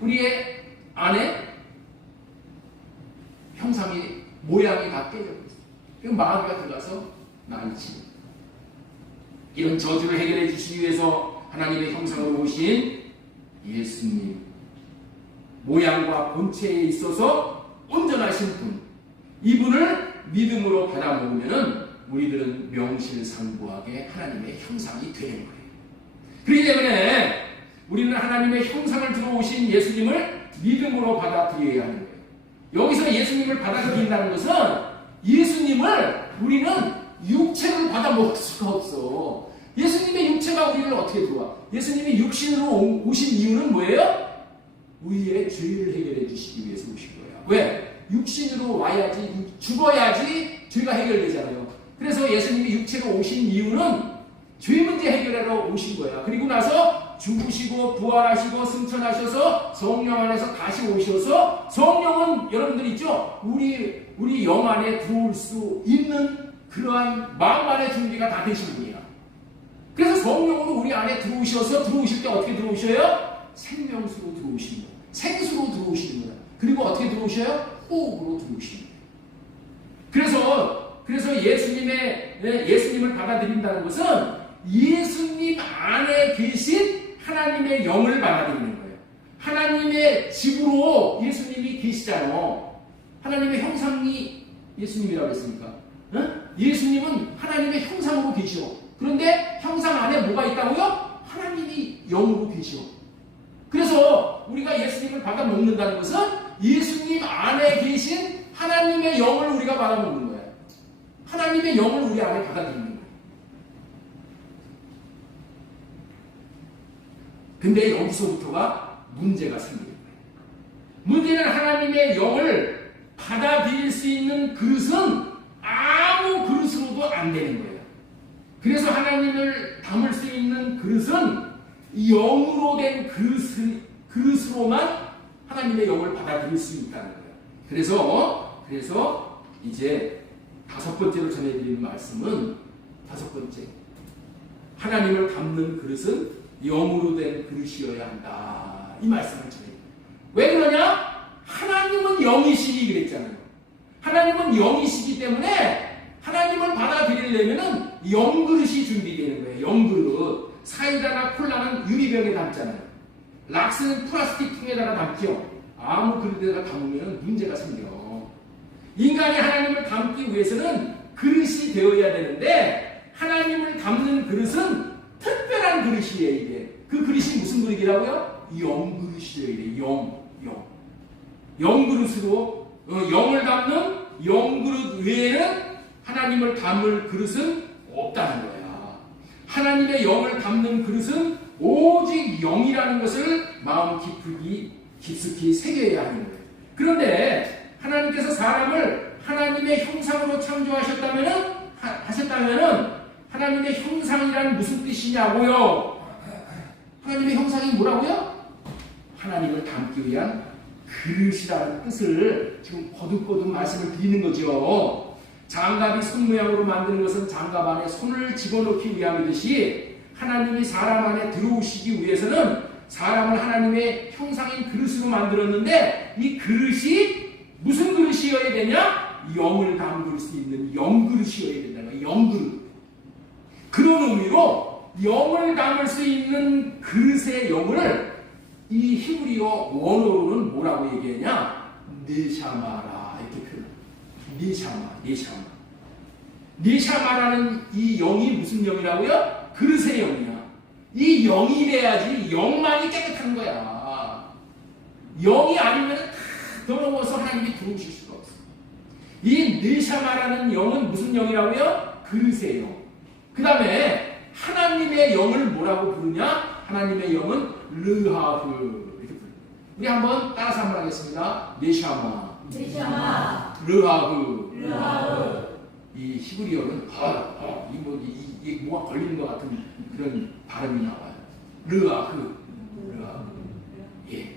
우리의 안에 형상이 모양이 다 깨져 있어요. 그럼 마귀가 들어가서 나를 치는 이런 저주를 해결해 주시기 위해서 하나님의 형상으로 오신 예수님 모양과 본체에 있어서 온전하신 분 이분을 믿음으로 받아 먹으면은 우리들은 명실상부하게 하나님의 형상이 되는 거예요. 그렇기 때문에 우리는 하나님의 형상을 들어오신 예수님을 믿음으로 받아들여야 하는 거예요. 여기서 예수님을 받아들인다는 것은 예수님을 우리는 육체로 받아 먹을 수가 없어. 예수님의 육체가 우리를 어떻게 들어와? 예수님이 육신으로 오신 이유는 뭐예요? 우리의 죄를 해결해 주시기 위해서 오신 거야. 왜? 육신으로 와야지, 죽어야지 죄가 해결되잖아요. 그래서 예수님이 육체로 오신 이유는 죄 문제 해결하러 오신 거야. 그리고 나서 죽으시고 부활하시고 승천하셔서 성령 안에서 다시 오셔서 성령은 여러분들 있죠? 우리 영 안에 들어올 수 있는 그러한 마음 안의 준비가 다 되신 분이야. 그래서 성령으로 우리 안에 들어오실 때 어떻게 들어오셔요? 생명수로 들어오시는 거야. 생수로 들어오시는 거야. 그리고 어떻게 들어오셔요? 호흡으로 들어오시는 거야. 그래서 예수님을 받아들인다는 것은 예수님 안에 계신 하나님의 영을 받아들이는 거예요. 하나님의 집으로 예수님이 계시잖아요. 하나님의 형상이 예수님이라고 했습니까? 응? 예수님은 하나님의 형상으로 계시오. 그런데 형상 안에 뭐가 있다고요? 하나님이 영으로 계시오. 그래서 우리가 예수님을 받아 먹는다는 것은 예수님 안에 계신 하나님의 영을 우리가 받아 먹는 거예요. 하나님의 영을 우리 안에 받아들이는 거예요. 근데 여기서부터가 문제가 생기는 거예요. 문제는 하나님의 영을 받아들일 수 있는 그릇은 아무 그릇으로도 안 되는 거예요. 그래서 하나님을 담을 수 있는 그릇은 영으로 된 그릇으로만 하나님의 영을 받아들일 수 있다는 거예요. 그래서 이제 다섯 번째로 전해드리는 말씀은 다섯 번째. 하나님을 담는 그릇은 영으로 된 그릇이어야 한다. 이 말씀을 전해요. 왜 그러냐? 하나님은 영이시기 그랬잖아요. 하나님은 영이시기 때문에 하나님을 받아들이려면은 영그릇이 준비되는 거예요. 영그릇. 사이다나 콜라는 유리병에 담잖아요. 락스는 플라스틱 통에다가 담죠. 아무 그릇에다가 담으면 문제가 생겨. 인간이 하나님을 담기 위해서는 그릇이 되어야 되는데 하나님을 담는 그릇은 특별한 그릇이에요. 이게. 그 그릇이 무슨 그릇이라고요? 영그릇이에요. 영그릇으로 영을 담는 영그릇 외에는 하나님을 담을 그릇은 없다는 거야. 하나님의 영을 담는 그릇은 오직 영이라는 것을 마음 깊숙이 새겨야 하는 거예요. 그런데 하나님께서 사람을 하나님의 형상으로 창조하셨다면은 하나님의 형상이란 무슨 뜻이냐고요? 하나님의 형상이 뭐라고요? 하나님을 담기 위한 그릇이라는 뜻을 지금 거듭거듭 말씀을 드리는 거죠. 장갑이 손 모양으로 만드는 것은 장갑 안에 손을 집어넣기 위함이듯이 하나님이 사람 안에 들어오시기 위해서는 사람을 하나님의 형상인 그릇으로 만들었는데 이 그릇이 무슨 그릇이어야 되냐? 영을 담글 수 있는 영그릇이어야 된다는 거예요. 영그릇. 그런 의미로 영을 담을 수 있는 그릇의 영을 이 히브리어 원어로는 뭐라고 얘기하냐? 네샤마라 이렇게 표현합니다. 네샤마라는 이 영이 무슨 영이라고요? 그릇의 영이야. 이 영이 돼야지 영만이 깨끗한 거야. 영이 아니면 다 더러워서 하나님이 들어오실 수가 없어. 이 네샤마라는 영은 무슨 영이라고요? 그릇의 영. 그 다음에 하나님의 영을 뭐라고 부르냐? 하나님의 영은 르하흐 이렇게 부릅니다. 우리 한번 따라서 한번 하겠습니다. 네샤마, 르하흐. 이 히브리어는 이게 뭐가 걸리는 것 같은 그런 발음이 나와요. 르하흐. 예.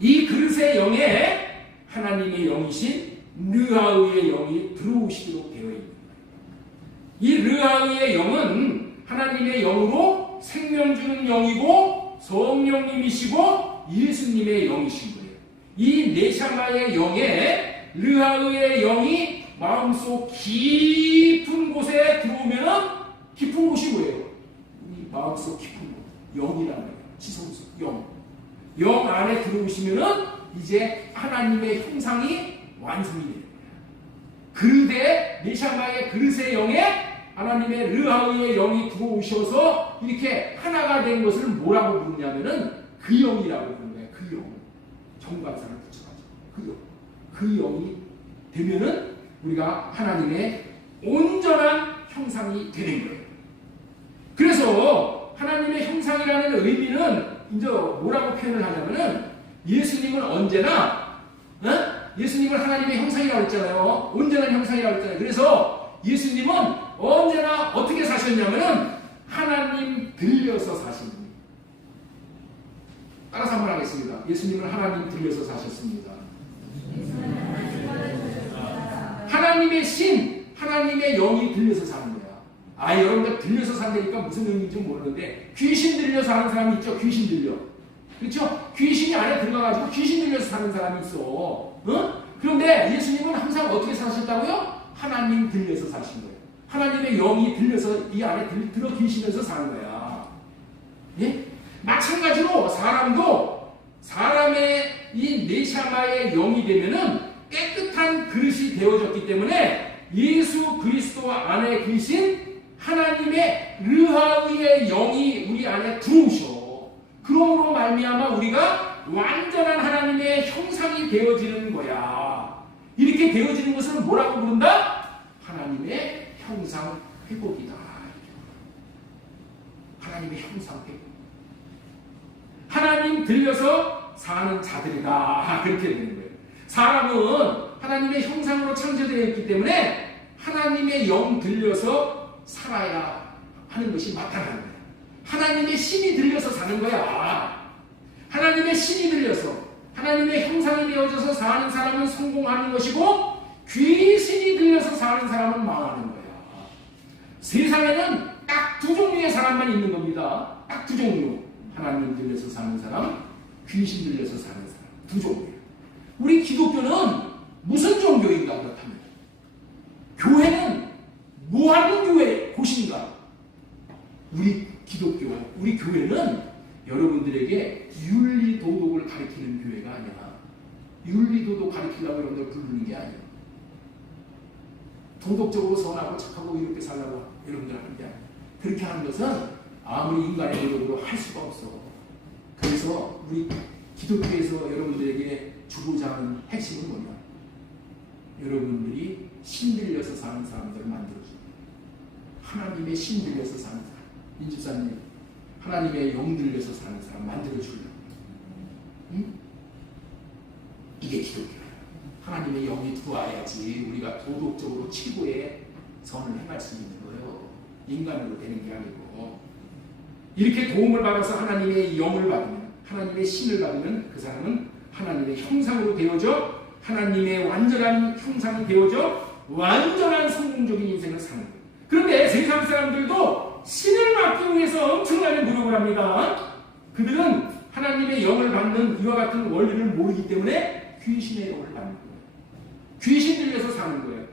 이 그릇의 영에 하나님의 영이신 르하흐의 영이 들어오시도록 되어 있는 거예요. 이 르하흐의 영은 하나님의 영으로 생명 주는 영이고 성령님이시고 예수님의 영이신 거예요. 이 네샤마의 영에 르하흐의 영이 마음속 깊은 곳에 들어오면은 깊은 곳이 뭐예요? 이 마음속 깊은 곳, 영이라는 거예요. 지성속 영 안에 들어오시면은 이제 하나님의 형상이 완성이 되는 거예요. 그릇에 네샤마의 그릇의 영에 하나님의 르하흐의 영이 들어오셔서 이렇게 하나가 된 것을 뭐라고 부르냐면은 그 영이라고 부르는 거예요. 그 영. 정관사를 붙여가지고 그 영이 되면은 우리가 하나님의 온전한 형상이 되는 거예요. 그래서 하나님의 형상이라는 의미는 이제 뭐라고 표현을 하냐면은 예수님은 언제나 예수님은 하나님의 형상이라고 했잖아요. 온전한 형상이라고 했잖아요. 그래서 예수님은 언제나 어떻게 사셨냐면은 하나님 들려서 사신 분. 따라서 한번 하겠습니다. 예수님은 하나님 들려서 사셨습니다. 하나님의 신, 하나님의 영이 들려서 사는 거야. 여러분들 들려서 산다니까 무슨 의미인지 모르는데 귀신 들려서 사는 사람이 있죠. 귀신 들려. 그렇죠? 귀신이 안에 들어가가지고 귀신 들려서 사는 사람이 있어. 그런데 예수님은 항상 어떻게 사셨다고요? 하나님 들려서 사신 거예요. 하나님의 영이 들려서 이 안에 들어 계시면서 사는 거야. 예? 마찬가지로 사람도 사람의 이 네샤마의 영이 되면은 깨끗한 그릇이 되어졌기 때문에 예수 그리스도 안에 계신 하나님의 르하의의 영이 우리 안에 들어오셔. 그러므로 말미암아 우리가 완전한 하나님의 형상이 되어지는 거야. 이렇게 되어지는 것을 뭐라고 부른다? 하나님의 형상 회복이다. 하나님의 형상 회복. 하나님 들려서 사는 자들이다. 그렇게 되는 거예요. 사람은 하나님의 형상으로 창조되어 있기 때문에 하나님의 영 들려서 살아야 하는 것이 마땅한 거예요. 하나님의 신이 들려서 사는 거야. 하나님의 신이 들려서 하나님의 형상이 되어져서 사는 사람은 성공하는 것이고 귀신이 들려서 사는 사람은 망하는 거야. 세상에는 딱 두 종류의 사람만 있는 겁니다. 딱 두 종류. 하나님 들려서 사는 사람, 귀신 들려서 사는 사람. 두 종류예요. 우리 기독교는 무슨 종교인가 그렇다면? 교회는 뭐 하는 교회 곳인가? 우리 기독교, 우리 교회는 여러분들에게 윤리도덕을 가르치는 교회가 아니야. 윤리도덕 가르치려고 여러분들 부르는 게 아니야. 도덕적으로 선하고 착하고 이렇게 살라고 여러분들 하는 게 아니야. 그렇게 하는 것은 아무리 인간의 노력으로 할 수가 없어. 그래서 우리 기독교에서 여러분들에게 주고자 하는 핵심은 뭐냐? 여러분들이 신 들려서 사는 사람들을 만들어주는 거예요. 하나님의 신 들려서 사는 사람. 민집사님, 하나님의 영 들려서 사는 사람 만들어주려고. 응? 이게 기독교예요. 하나님의 영이 들어와야지 우리가 도덕적으로 최고의 선을 행할 수 있는 거예요. 인간으로 되는 게 아니고. 이렇게 도움을 받아서 하나님의 영을 받으면, 하나님의 신을 받으면 그 사람은 하나님의 형상으로 되어져 하나님의 완전한 형상이 되어져 완전한 성공적인 인생을 사는 거예요. 그런데 세상 사람들도 신을 받기 위해서 엄청나게 노력을 합니다. 그들은 하나님의 영을 받는 이와 같은 원리를 모르기 때문에 귀신의 영을 받는 거예요. 귀신 들려서 사는 거예요.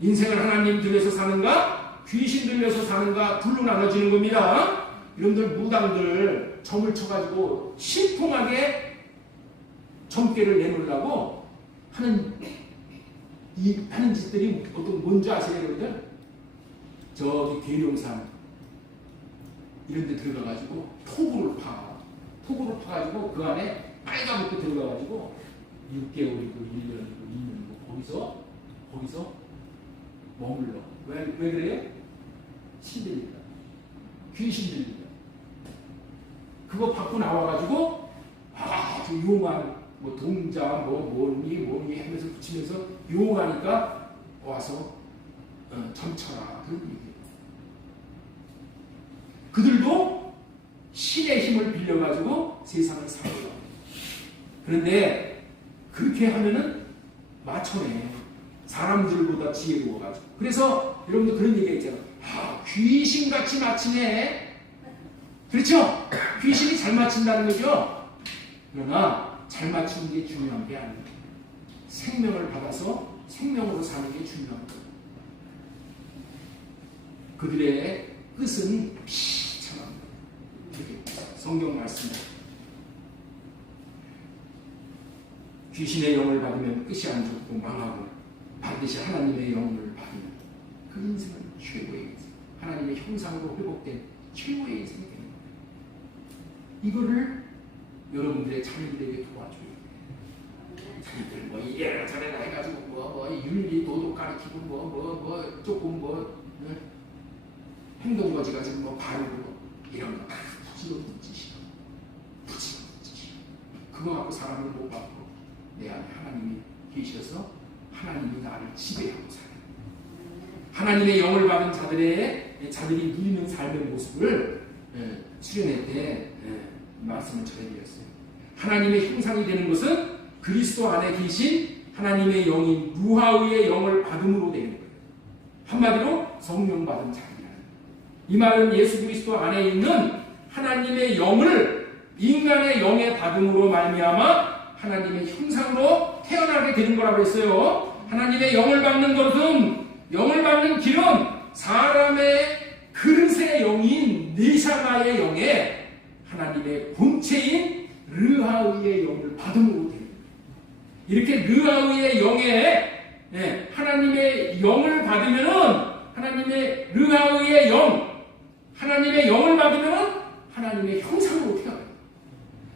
인생을 하나님 들려서 사는가? 귀신 들려서 사는가? 둘로 나눠지는 겁니다. 여러분들 무당들 점을 쳐가지고 신통하게 점괘를 내놓으려고 하는 짓들이 어떤 뭔지 아세요, 여러분들? 저기 계룡산 이런 데 들어가가지고 토구를 파가지고 그 안에 빨간부터 들어가가지고 6개월이고 1년이고 2년이고 거기서 머물러. 왜 그래요? 신들이니까. 귀신들이니까. 그거 받고 나와가지고 아주 용한 뭐 동자 뭐니 하면서 붙이면서 용하니까 와서 점쳐라 그런 얘기예요. 그들도 신의 힘을 빌려가지고 세상을 살아요. 그런데 그렇게 하면은 마천에 사람들보다 지혜로워가지고. 그래서 여러분들 그런 얘기가 있잖아요. 귀신같이 마치네. 그렇죠? 귀신이 잘 맞춘다는 거죠. 그러나 잘 맞추는 게 중요한 게 아니에요. 생명을 받아서 생명으로 사는 게 중요한 거예요. 그들의 끝은 비참한 거예요. 성경 말씀에 귀신의 영을 받으면 끝이 안 좋고 망하고 반드시 하나님의 영을 받으면 그 인생은 최고의 인생, 하나님의 형상으로 회복된 최고의 인생이 되는 거예요. 이거를 여러분들의 자녀들에게 도와줘요. 자녀들 뭐 이래라 저래라 해가지고 뭐 윤리 도덕 가르치고 조금 행동거지 가지고 뭐 바르고 이런 거 다 부질없는 짓이야. 그거 갖고 사람을 못 받고 내 안에 하나님이 계셔서 하나님이 나를 지배하고 살아요. 하나님의 영을 받은 자들이 누리는 삶의 모습을 수련회 때 말씀을 전해드렸어요. 하나님의 형상이 되는 것은 그리스도 안에 계신 하나님의 영인 루하의의 영을 받음으로 되는 거예요. 한마디로 성령 받은 자들이라는 거예요. 이 말은 예수 그리스도 안에 있는 하나님의 영을 인간의 영의 받음으로 말미암아 하나님의 형상으로 태어나게 되는 거라고 했어요. 하나님의 영을 받는 것은, 영을 받는 길은 사람의 그릇의 영인 네샤마의 영에 하나님의 본체인 르하의의 영을 받음으로 됩니다. 이렇게 르하의의 영에 하나님의 영을 받으면은 하나님의 르하의의 영, 하나님의 영을 받으면은 하나님의 형상으로 태어나요.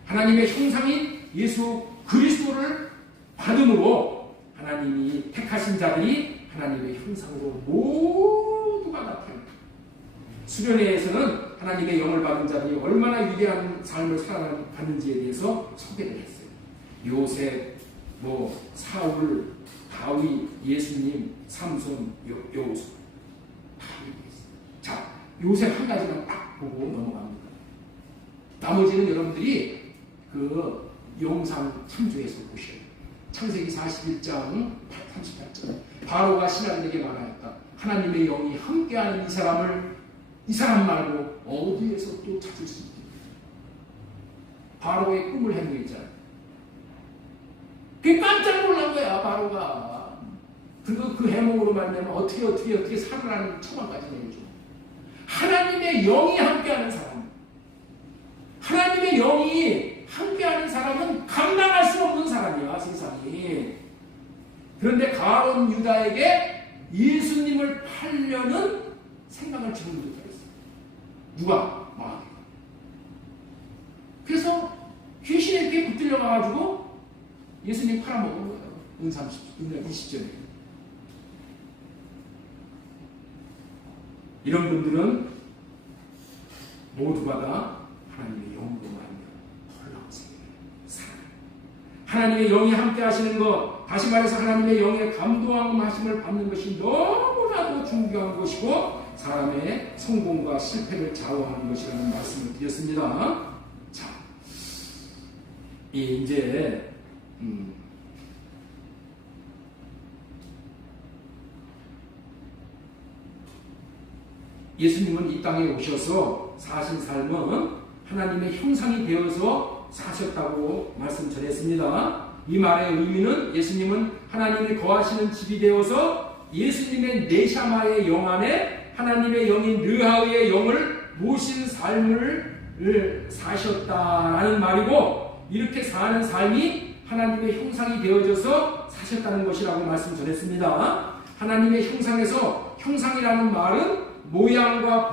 하나님의 형상인 예수 그리스도를 받음으로 하나님이 택하신 자들이 하나님의 형상으로 모두가 나타납니다. 수련회에서는 하나님의 영을 받은 자들이 얼마나 위대한 삶을 살아가는지에 대해서 소개를 했어요. 요셉, 사울, 다윗, 예수님, 삼손, 여호수 다 얘기했어요. 자, 요셉 한 가지만 딱 보고 넘어갑니다. 나머지는 여러분들이 그 영상 참조해서 보셔요. 창세기 41장 38절. 바로가 신하들에게 말하였다. 하나님의 영이 함께하는 이 사람 말고 어디에서 또 찾을 수 있겠냐. 바로의 꿈을 행동했잖아요. 그게 깜짝 놀란 거야, 바로가. 그리고 그 해몽으로 말하면 어떻게 살아라는 처방까지 내려줘. 하나님의 영이 함께하는 사람. 하나님의 영이 함께하는 사람은 감당할 수 없는 사람이야, 세상이. 그런데 가룟 유다에게 예수님을 팔려는 생각을 지금 못하겠어요. 누가? 마귀가. 그래서 귀신에 이렇게 붙들려 가가지고 예수님 팔아먹은 거예요. 은 20절에. 이런 분들은 모두가 다 하나님의 영으로 말하며 놀라운 생명을 살아요. 하나님의 영이 함께 하시는 것, 다시 말해서 하나님의 영의 감동하심을 받는 것이 너무나도 중요한 것이고 사람의 성공과 실패를 좌우하는 것이라는 말씀을 드렸습니다. 자, 이제 예수님은 이 땅에 오셔서 사신 삶은 하나님의 형상이 되어서 사셨다고 말씀 전했습니다. 이 말의 의미는 예수님은 하나님이 거하시는 집이 되어서 예수님의 네샤마의 영 안에 하나님의 영인 르하의의 영을 모신 삶을 사셨다라는 말이고, 이렇게 사는 삶이 하나님의 형상이 되어져서 사셨다는 것이라고 말씀 전했습니다. 하나님의 형상에서, 형상이라는 말은 모양과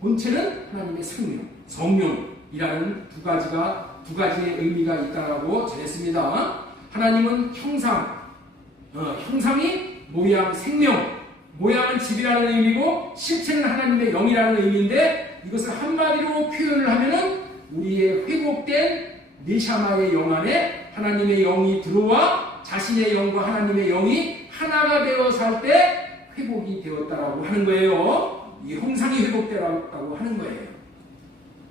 본체는 하나님의 생명, 성령이라는 두 가지의 의미가 있다라고 전했습니다. 하나님은 형상이 모양, 생명, 모양은 집이라는 의미고 실체는 하나님의 영이라는 의미인데, 이것을 한마디로 표현을 하면은 우리의 회복된 네샤마의 영 안에 하나님의 영이 들어와 자신의 영과 하나님의 영이 하나가 되어 살 때 회복이 되었다라고 하는 거예요. 이 형상이 회복되었다고 하는 거예요.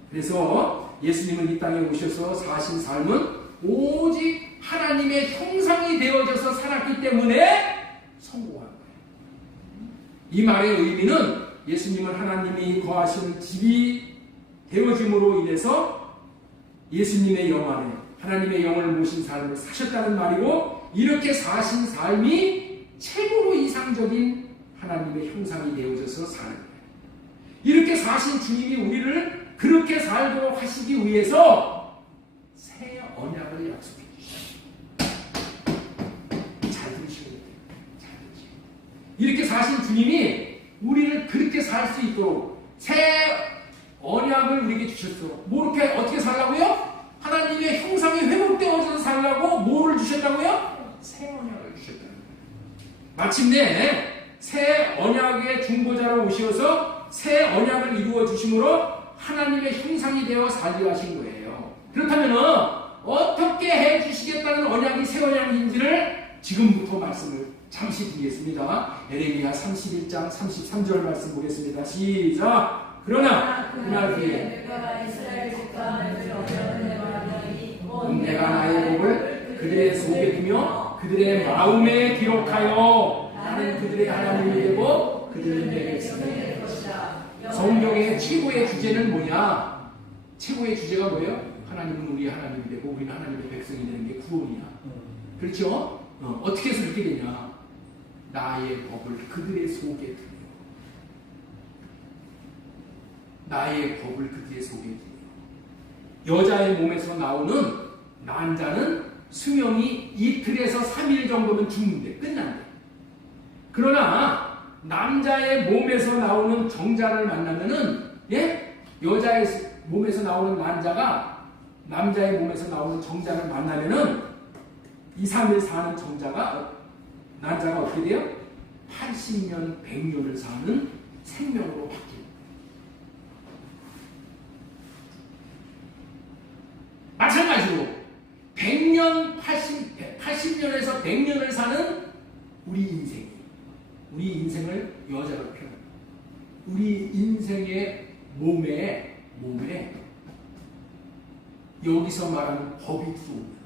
그래서 예수님은 이 땅에 오셔서 사신 삶은 오직 하나님의 형상이 되어져서 살았기 때문에 성공한 거예요. 이 말의 의미는 예수님은 하나님이 거하시는 집이 되어짐으로 인해서 예수님의 영 안에 하나님의 영을 모신 삶을 사셨다는 말이고, 이렇게 사신 삶이 최고로 이상적인 하나님의 형상이 되어져서 사는 거예요. 이렇게 사신 주님이 우리를 그렇게 살도록 하시기 위해서 새 언약을 약속해 주셨어요. 잘 들으시면 돼요. 잘 들으시면. 이렇게 사신 주님이 우리를 그렇게 살 수 있도록 새 언약을 우리에게 주셨어. 어떻게 살라고요? 하나님의 형상이 회복되어서 살라고 뭐를 주셨다고요? 새 언약을 주셨다는 거예요. 마침내 새 언약의 중보자로 오셔서 새 언약을 이루어 주심으로 하나님의 형상이 되어 살게 하신 거예요. 그렇다면 어떻게 해 주시겠다는 언약이 새 언약인지를 지금부터 말씀을 잠시 드리겠습니다. 에레미야 31장 33절 말씀 보겠습니다. 시작. 그러나 그날 뒤에 내가 나의 법을 그들의 속에 두며 그들의 마음에 기록하여 나는 그들의 하나님이 되고 그들은 내 백성이 될 것이다. 성경의 최고의 주제는 뭐냐? 최고의 주제가 뭐예요? 하나님은 우리의 하나님이 되고 우리는 하나님의 백성이 되는 게 구원이야. 그렇죠? 어떻게 해서 그렇게 되냐? 나의 법을 그들의 속에 두며 나의 법을 그들의 속에 두며. 여자의 몸에서 나오는 난자는 수명이 이틀에서 3일 정도면 죽는데 끝난대. 그러나 남자의 몸에서 나오는 정자를 만나면은 여자의 몸에서 나오는 남자의 몸에서 나오는 정자를 만나면은 2, 3일 사는 난자가 어떻게 돼요? 80년, 100년을 사는 생명으로 바뀝니다. 마찬가지로 80년에서 100년을 사는 우리 인생을 여자로 표현합니다. 우리 인생의 몸에 여기서 말하는 법이 들어옵니다.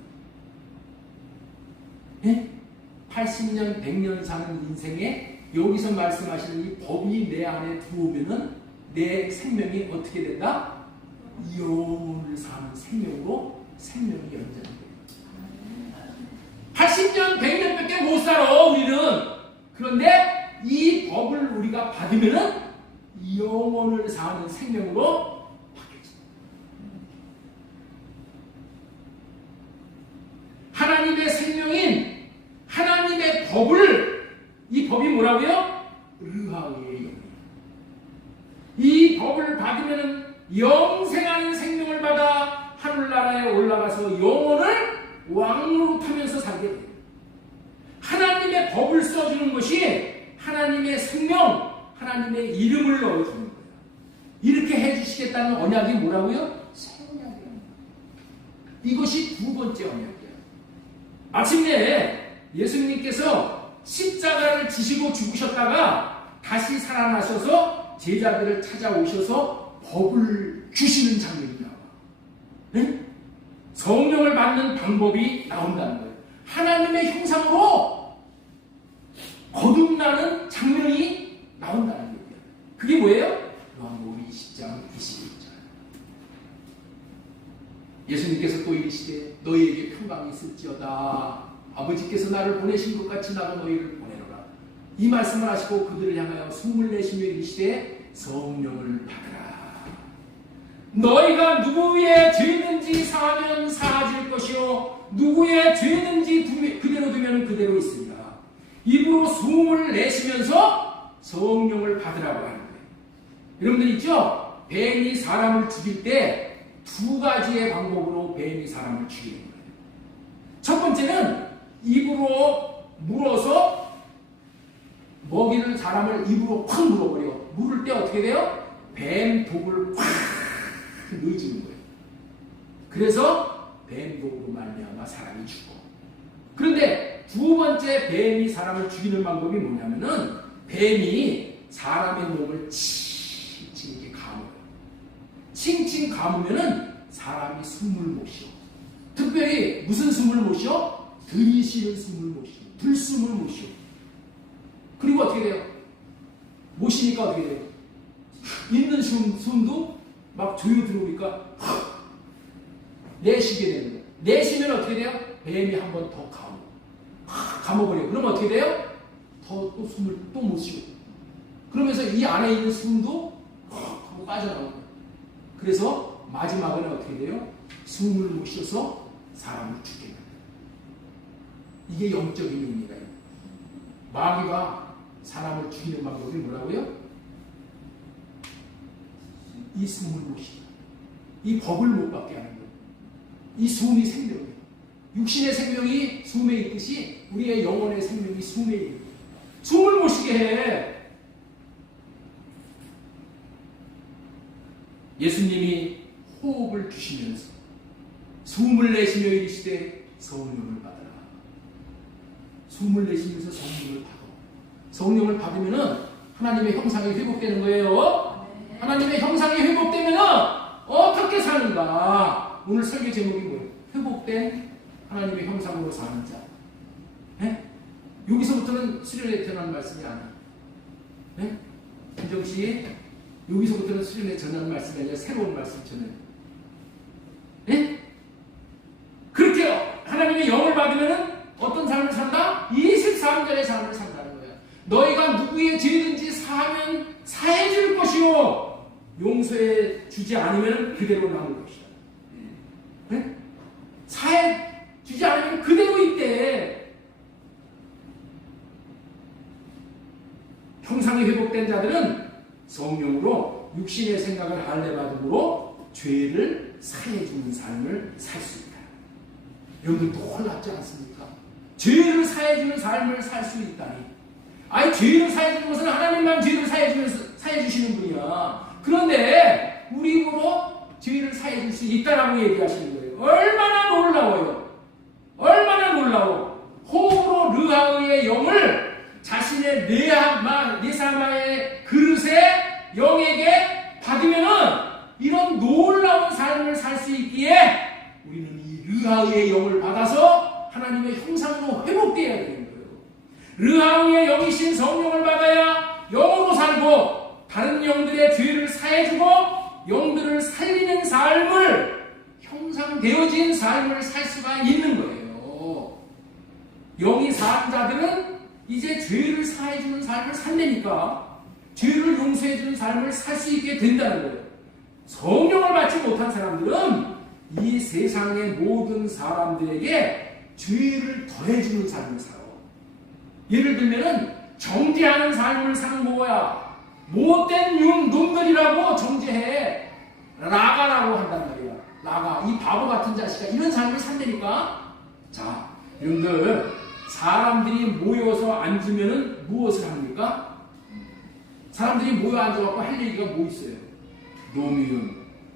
80년, 100년 사는 인생에 여기서 말씀하시는 이 법이 내 안에 들어오면은 내 생명이 어떻게 된다? 영원을 사는 생명이 연장됩니다. 80년, 100년밖에 못 살아 우리는. 그런데 이 법을 우리가 받으면은 영원을 사는 생명으로 바뀌어집니다. 하나님의 생명인 하나님의 이 법이 뭐라고요? 르하의 영이에요. 이 법을 받으면은 영생하는 생명을 받아 하늘나라에 올라가서 영원을 왕노릇하면서 살게 돼요. 하나님의 법을 써주는 것이 하나님의 생명, 하나님의 이름을 넣어주는 거예요. 이렇게 해주시겠다는 언약이 뭐라고요? 새 언약이에요. 이것이 두 번째 언약이에요. 마침내 예수님께서 십자가를 지시고 죽으셨다가 다시 살아나셔서 제자들을 찾아오셔서 법을 주시는 장면이 나와요. 네? 성령을 받는 방법이 나온다는 거예요. 하나님의 형상으로 거듭나는 장면이 나온다는 거예요. 그게 뭐예요? 요한복음 20장 21절. 예수님께서 또 이르시되 너희에게 평강이 있을지어다. 아버지께서 나를 보내신 것 같이 나도 너희를 보내노라. 이 말씀을 하시고 그들을 향하여 숨을 내쉬며 이르시되 성령을 받으라. 너희가 누구의 죄든지 사하면 사하질 것이요 누구의 죄든지 그대로 두면 그대로 있습니다. 입으로 숨을 내쉬면서 성령을 받으라고 하는 거예요. 여러분들 있죠? 뱀이 사람을 죽일 때 두 가지의 방법으로 뱀이 사람을 죽이는 거예요. 첫 번째는 입으로 물어서 먹이를 사람을 입으로 콱 물어버려. 물을 때 어떻게 돼요? 뱀 독을 콱 넣어주는 거예요. 그래서 뱀 독으로 말미암아 사람이 죽고. 그런데 두 번째 뱀이 사람을 죽이는 방법이 뭐냐면은 뱀이 사람의 몸을 칭칭 이렇게 감아요. 칭칭 감으면은 사람이 숨을 못 쉬어. 특별히 무슨 숨을 못 쉬어? 들이쉬는 숨을 못 쉬어. 들숨을 못 쉬어. 그리고 어떻게 돼요? 못 쉬니까 어떻게 돼요? 있는 숨도 막 조여 들어오니까 내쉬게 되는 거예요. 내쉬면 어떻게 돼요? 뱀이 한 번 더 감아버려요. 그러면 어떻게 돼요? 또 숨을 또 못 쉬고. 그러면서 이 안에 있는 숨도 하고 빠져나오고. 그래서 마지막에는 어떻게 돼요? 숨을 못 쉬어서 사람을 죽게 됩니다. 이게 영적인 의미가 있어요. 마귀가 사람을 죽이는 방법이 뭐라고요? 이 숨을 못 쉬게. 이 법을 못 받게 하는 거예요. 이 숨이 생명이에요. 육신의 생명이 숨에 있듯이 우리의 영혼의 생명이 숨에 있는 거예요. 숨을 못 쉬게 해. 예수님이 호흡을 주시면서 숨을 내쉬며 이르시되 성령을 받으라. 숨을 내쉬면서 성령을 받아. 성령을 받으면은 하나님의 형상이 회복되는 거예요. 하나님의 형상이 회복되면은 어떻게 사는가? 오늘 설교 제목이 뭐예요? 회복된 하나님의 형상으로 사는 자. 네? 여기서부터는 수련회 전하는 말씀이 아니에요. 네? 김정씨, 여기서부터는 수련회 전하는 말씀이 아니라 새로운 말씀 전해요. 네? 그렇게 하나님의 영을 받으면은 어떤 삶을 산다? 23절의 삶을 산다는 거예요. 너희가 누구의 죄든지 사하면 사해 줄 것이요 용서해 주지 않으면 그대로 남을 것이다. 네? 사해 주지 않으면 그대로 있대. 할례받음으로 죄를 사해주는 삶을 살 수 있다. 여러분 놀랍지 않습니까? 죄를 사해주는 삶을 살 수 있다니. 아니 죄를 사해주는 것은 하나님만 죄를 사해주시는 분이야. 그런데 우리 입으로 죄를 사해줄 수 있다라고 얘기하시는 거예요. 얼마나 놀라워요. 얼마나 놀라워. 호흡으로 르하의의 영을 자신의 네사마의 그릇에 영에게 받으면은 이런 놀라운 삶을 살 수 있기에 우리는 이 르하의의 영을 받아서 하나님의 형상으로 회복되어야 되는 거예요. 르하의의 영이신 성령을 받아야 영으로 살고 다른 영들의 죄를 사해주고 영들을 살리는 삶을 형상되어진 삶을 살 수가 있는 거예요. 영이 산 자들은 이제 죄를 사해주는 삶을 산다니까 죄를 용서해주는 삶을 살 수 있게 된다는 거예요. 성령을 받지 못한 사람들은 이 세상의 모든 사람들에게 죄를 더해주는 삶을 살아. 예를 들면은 정죄하는 삶을 사는 거야. 못된 놈들이라고 정죄해. 라가라고 한단 말이야. 라가. 이 바보 같은 자식아. 이런 삶을 산다니까. 자, 여러분들 사람들이 모여서 앉으면은 무엇을 합니까? 사람들이 모여 앉아갖고 할 얘기가 뭐 있어요? 노무현,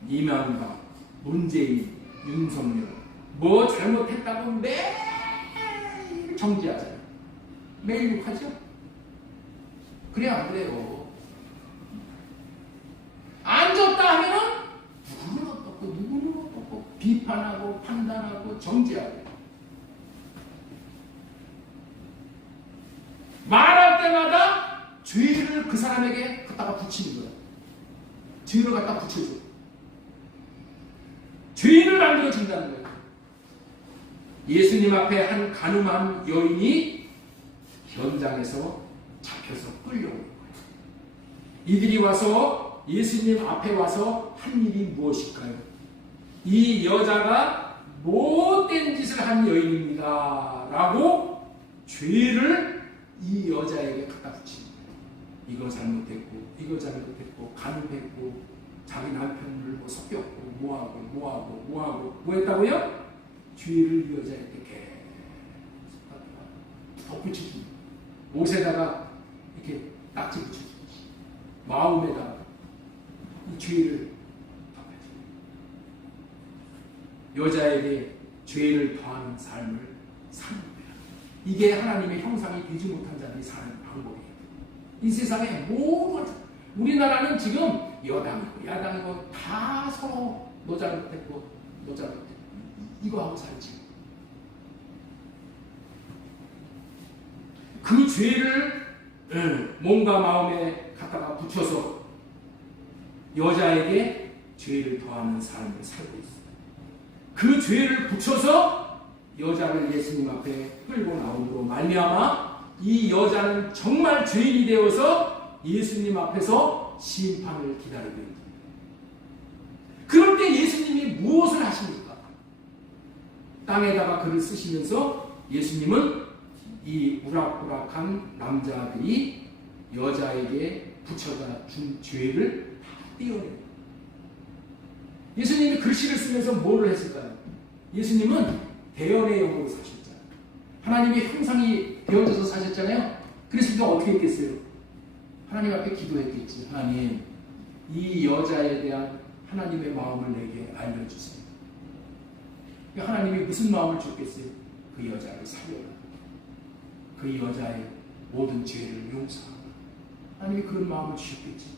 이명박, 문재인, 윤석열 뭐 잘못했다고 매일 정지하잖아요. 매일 욕하죠? 그래 안 그래요? 앉았다 하면은 누구는 어떻고 누구는 어떻고 비판하고 판단하고 정지하고 말할 때마다 죄를 그 사람에게 갖다가 붙이는 거야. 죄를 갖다 붙여줘. 죄인을 만들어준다는 거예요. 예수님 앞에 한 간음한 여인이 현장에서 잡혀서 끌려오는 거예요. 이들이 와서 예수님 앞에 와서 한 일이 무엇일까요? 이 여자가 못된 짓을 한 여인입니다. 라고 죄를 이 여자에게 갖다 붙입니다. 이거 잘못했고 이거 잘못했고 간음했고 자기 남편을 뭐 섞였고 뭐하고 뭐 했다고요? 죄를 이 여자에게 계속 덧붙여줍니다. 옷에다가 이렇게 딱지 붙여줍니다. 마음에다가 이 죄를 덮어줍니다. 여자에게 죄를 더하는 삶을 사는 거예요. 이게 하나님의 형상이 되지 못한 자들이 사는 방법이에요. 이 세상에 모든 우리나라는 지금 여당이고 야당이고 다 서로 너 잘못했고 이거 하고 살지. 그 죄를 몸과 마음에 갖다가 붙여서 여자에게 죄를 더하는 삶을 살고 있습니다. 그 죄를 붙여서 여자를 예수님 앞에 끌고 나옴으로 말미암아 이 여자는 정말 죄인이 되어서 예수님 앞에서 심판을 기다리고 있습니다. 그럴 때 예수님이 무엇을 하십니까? 땅에다가 글을 쓰시면서 예수님은 이 우락부락한 남자들이 여자에게 붙여다 준 죄를 띄워냅니다. 예수님이 글씨를 쓰면서 뭐를 했을까요? 예수님은 대연의 영으로 사셨잖아요. 하나님의 형상이 되어져서 사셨잖아요. 그래서 그가 어떻게 했겠어요? 하나님 앞에 기도했겠지. 하나님, 이 여자에 대한 하나님의 마음을 내게 알려주세요. 하나님이 무슨 마음을 줬겠어요? 그 여자를 살려라. 그 여자의 모든 죄를 용서하라. 하나님이 그런 마음을 주셨겠지.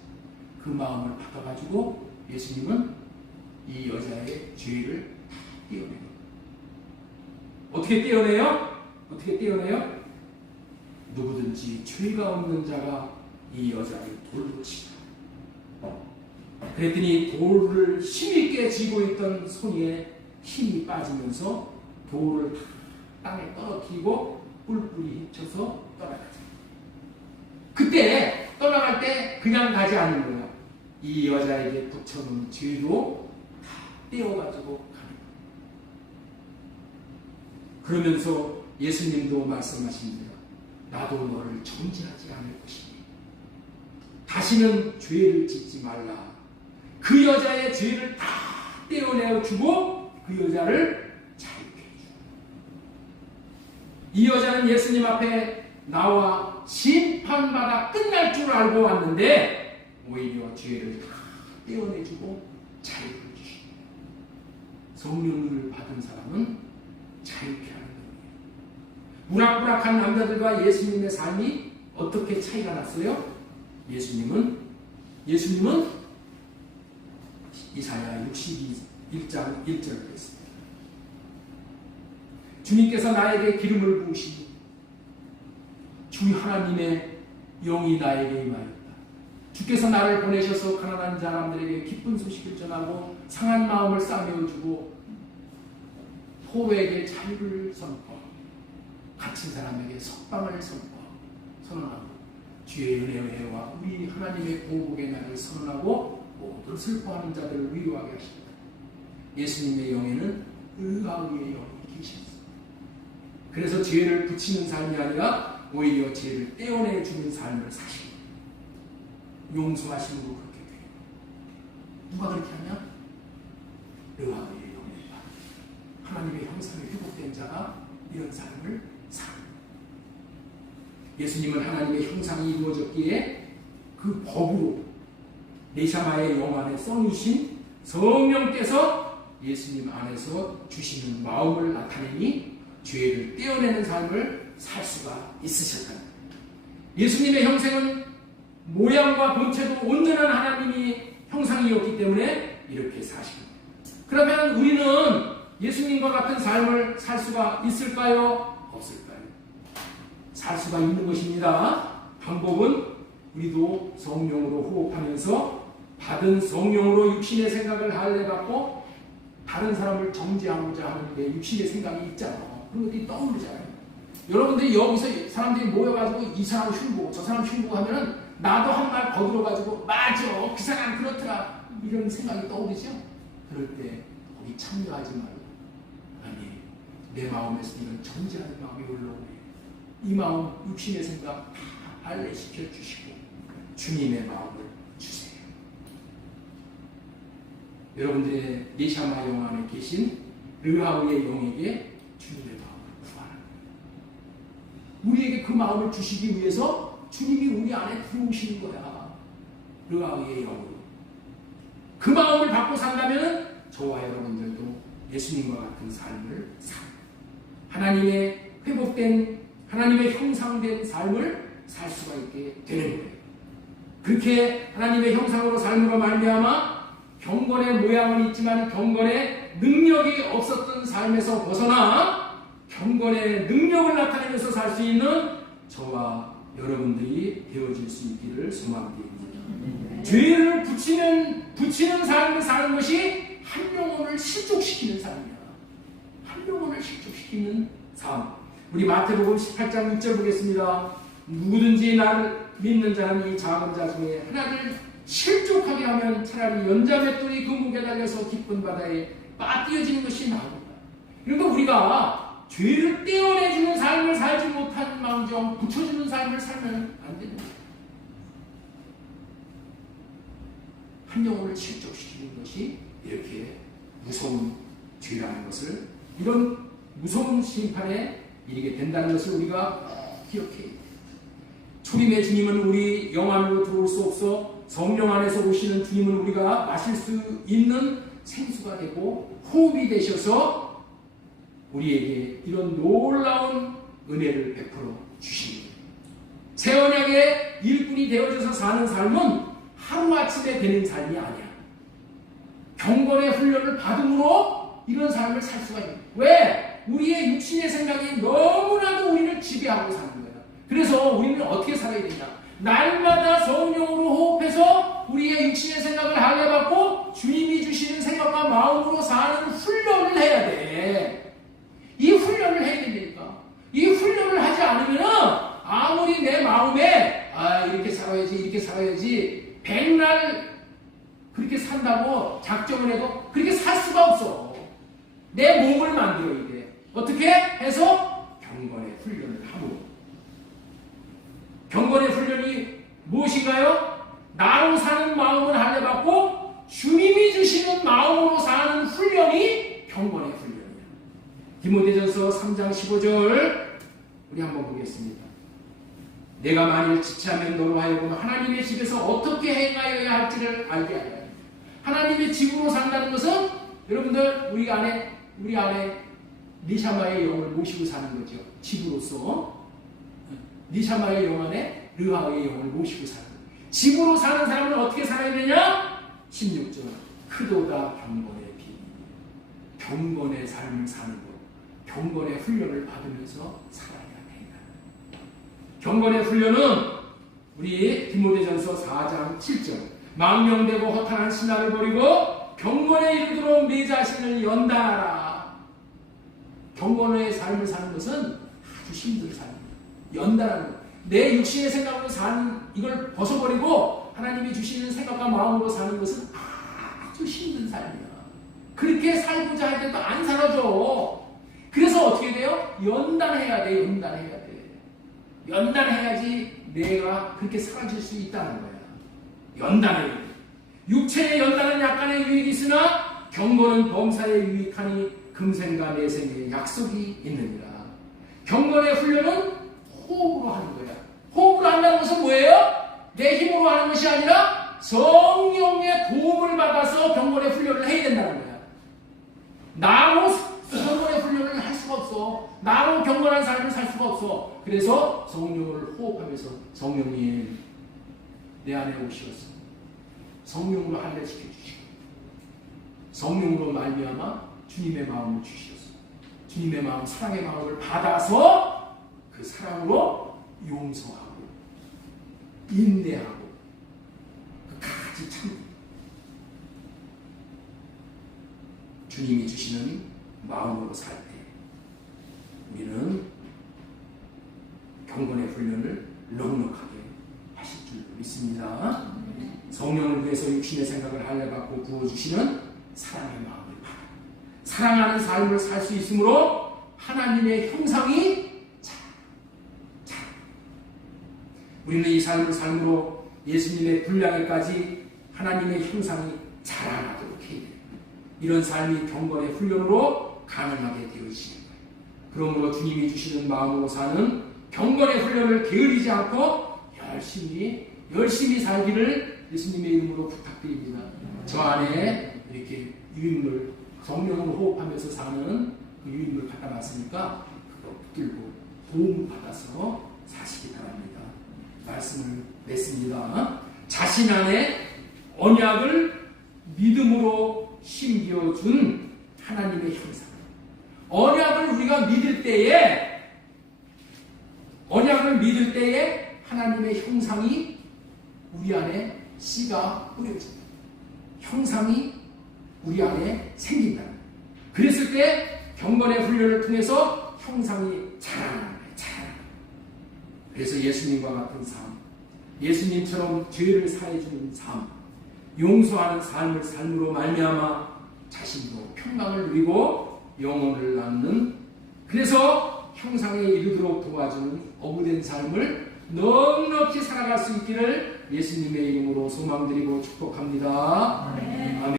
그 마음을 받아가지고 예수님은 이 여자의 죄를 떼어내요. 어떻게 떼어내요? 어떻게 떼어내요? 누구든지 죄가 없는 자가 이 여자를 돌로 치라. 그랬더니 돌을 힘있게 쥐고 있던 손에 힘이 빠지면서 돌을 땅에 떨어뜨리고 뿔뿔이 휩쳐서 떠나가죠. 그때 떠나갈 때 그냥 가지 않는 거야. 이 여자에게 붙여놓은 죄도 다 떼어가지고 가는 거야. 그러면서 예수님도 말씀하십니다. 나도 너를 정죄하지 않을 것이니 다시는 죄를 짓지 말라. 그 그 여자의 죄를 다 떼어내어주고 그 여자를 자유케 해주고, 이 여자는 예수님 앞에 나와 심판받아 끝날 줄 알고 왔는데 오히려 죄를 다 떼어내주고 자유케 해주십니다. 성령을 받은 사람은 자유케 하는 거예요. 우락부락한 남자들과 예수님의 삶이 어떻게 차이가 났어요? 예수님은 이사야 61장 1절을 했습니다. 주님께서 나에게 기름을 부으시니 주 하나님의 영이 나에게 임하였다. 주께서 나를 보내셔서 가난한 사람들에게 기쁜 소식을 전하고 상한 마음을 싸매어주고 포로에게 자유를 선포하고 갇힌 사람에게 석방을 선언하고 주의 은혜와 우리 하나님의 공복의 날을 선언하고 모든 슬퍼하는 자들을 위로하게 하십니다. 예수님의 영에는 의아의 영이 계십니다. 그래서 죄를 붙이는 삶이 아니라 오히려 죄를 떼어내주는 삶을 사십니다. 용서하시는 거 그렇게 돼요. 누가 그렇게 하냐? 의아의 영이 받아 하나님의 형상에 회복된 자가 이런 삶을 삽니다. 예수님은 하나님의 형상이 이루어졌기에 그 법으로 네샤마의 영 안에 써주신 성령께서 예수님 안에서 주시는 마음을 나타내니 죄를 떼어내는 삶을 살 수가 있으셨다. 예수님의 형상은 모양과 본체도 온전한 하나님이 형상이었기 때문에 이렇게 사십니다. 그러면 우리는 예수님과 같은 삶을 살 수가 있을까요? 없을까요? 살 수가 있는 것입니다. 방법은 우리도 성령으로 호흡하면서 받은 성령으로 육신의 생각을 할례받고 다른 사람을 정죄하고자 하는데 육신의 생각이 있잖아요. 그런 것들이 떠오르잖아요. 여러분들이 여기서 사람들이 모여가지고 이 사람 흉보고 저 사람 흉보고 하면은 나도 한 말 거들어가지고 맞아 그 사람 그렇더라 이런 생각이 떠오르죠. 그럴 때 거기 참여하지 말고 아니 내 마음에서 이런 정죄하는 마음이 올라오네. 이 마음 육신의 생각 다 할례시켜 주시고 주님의 마음을 주세요. 여러분들의 네샤마 영 안에 계신 르하우의 영에게 주님의 마음을 구하라. 우리에게 그 마음을 주시기 위해서 주님이 우리 안에 들어오시는 거야. 르하우의 영으로. 그 마음을 받고 산다면 저와 여러분들도 예수님과 같은 삶을 하나님의 회복된 하나님의 형상된 삶을 살 수가 있게 되는 거예요. 그렇게 하나님의 형상으로 삶으로 말미암아 경건의 모양은 있지만 경건의 능력이 없었던 삶에서 벗어나 경건의 능력을 나타내면서 살 수 있는 저와 여러분들이 되어질 수 있기를 소망드립니다. 죄를 붙이는 삶을 사는 것이 한 영혼을 실족시키는 삶이야. 한 영혼을 실족시키는 삶. 우리 마태복음 18장 6절 보겠습니다. 누구든지 나를 믿는 자는 이 작은 자 중에 하나를 실족하게 하면 차라리 연자맷돌이 그 목에 달려서 깊은 바다에 빠뜨려지는 것이 나옵니다. 그러니까 우리가 죄를 떼어내주는 삶을 살지 못한 망정 붙여주는 삶을 살면 안 됩니다. 한 영혼을 실족시키는 것이 이렇게 무서운 죄라는 것을 이런 무서운 심판에 이르게 된다는 것을 우리가 기억해야 됩니다. 초림의 주님은 우리 영 안으로 들어올 수 없어 성령 안에서 오시는 주님은 우리가 마실 수 있는 생수가 되고 호흡이 되셔서 우리에게 이런 놀라운 은혜를 베풀어 주십니다. 새 언약의 일꾼이 되어져서 사는 삶은 하루아침에 되는 삶이 아니야. 경건의 훈련을 받음으로 이런 삶을 살 수가 있는 거야. 왜? 우리의 육신의 생각이 너무나도 우리를 지배하고 사는 거야. 그래서 우리는 어떻게 살아야 되냐? 날마다 성령으로 호흡해서 우리의 육신의 생각을 할례받고 주님이 주시는 생각과 마음으로 사는 훈련을 해야 돼. 이 훈련을 해야 된다니까. 이 훈련을 하지 않으면 아무리 내 마음에 이렇게 살아야지 백날 그렇게 산다고 작정을 해도 그렇게 살 수가 없어. 내 몸을 만들어야 돼. 어떻게 해서? 경건의 훈련을 하고. 경건의 훈련이 무엇인가요? 나로 사는 마음을 할례받고 주님 디모데전서 3장 15절 우리 한번 보겠습니다. 내가 만일 지체하면 너로 하여금 하나님의 집에서 어떻게 행하여야 할지를 알게 하라. 하나님의 집으로 산다는 것은 여러분들 우리 안에 니샤마의 영을 모시고 사는 거죠. 집으로서 니샤마의 영 안에 르하의 영을 모시고 사는 거예요. 집으로 사는 사람은 어떻게 살아야 되냐? 16절 크도다 경건의 비밀. 경건의 삶을 사는 것, 경건의 훈련을 받으면서 살아야 된다. 경건의 훈련은 우리 디모데전서 4장 7절 망명되고 허탄한 신화를 버리고 경건에 이르도록 네 자신을 연단하라. 경건의 삶을 사는 것은 아주 힘든 삶이에요. 연단하는 것. 내 육신의 생각으로 사는 이걸 벗어버리고 하나님이 주시는 생각과 마음으로 사는 것은 아주 힘든 삶이야. 그렇게 살고자 할 때도 안 살아줘. 그래서 어떻게 돼요? 연단해야 돼. 연단해야 돼. 연단해야지 내가 그렇게 사라질 수 있다는 거야. 연단해야 돼. 육체의 연단은 약간의 유익이 있으나 경건은 범사에 유익하니 금생과 내생의 약속이 있느니라. 경건의 훈련은 호흡으로 하는 거야. 호흡으로 한다는 것은 뭐예요? 내 힘으로 하는 것이 아니라 성령의 도움을 받아서 경건의 훈련을 해야 된다는 거야. 나로 경건의 훈련을 할 수가 없어. 나로 경건한 삶을 살 수가 없어. 그래서 성령을 호흡하면서 성령님 내 안에 오시었어. 성령으로 할례시켜 주시고 성령으로 말미암아 주님의 마음을 주시었어. 주님의 마음, 사랑의 마음을 받아서 그 사랑으로 용서하고 인내하고 끝까지 참고 주님이 주시는 마음으로 살 때 우리는 경건의 훈련을 넉넉하게 하실 줄 믿습니다. 성령을 위해서 육신의 생각을 할례받고 부어주시는 사랑의 마음을 받아 사랑하는 삶을 살 수 있으므로 하나님의 형상이 우리는 이 삶을 삶으로 예수님의 분량에까지 하나님의 형상이 자라나도록 해야 돼요. 이런 삶이 경건의 훈련으로 가능하게 되어지는 거예요. 그러므로 주님이 주시는 마음으로 사는 경건의 훈련을 게으르지 않고 열심히 살기를 예수님의 이름으로 부탁드립니다. 저 안에 이렇게 유인물, 성령으로 호흡하면서 사는 그 유인물 갖다 놨으니까 그거 붙들고 도움을 받아서 사시기 바랍니다. 말씀을 맺습니다. 자신 안에 언약을 믿음으로 심겨준 하나님의 형상. 언약을 우리가 믿을 때에 하나님의 형상이 우리 안에 씨가 뿌려집니다. 형상이 우리 안에 생긴다. 그랬을 때 경건의 훈련을 통해서 형상이 자라나는 거예요. 그래서 예수님과 같은 삶, 예수님처럼 죄를 사해주는 삶, 용서하는 삶을 삶으로 말미암아 자신도 평강을 누리고 영혼을 낳는, 그래서 형상에 이르도록 도와주는 어부된 삶을 넉넉히 살아갈 수 있기를 예수님의 이름으로 소망드리고 축복합니다. 아멘.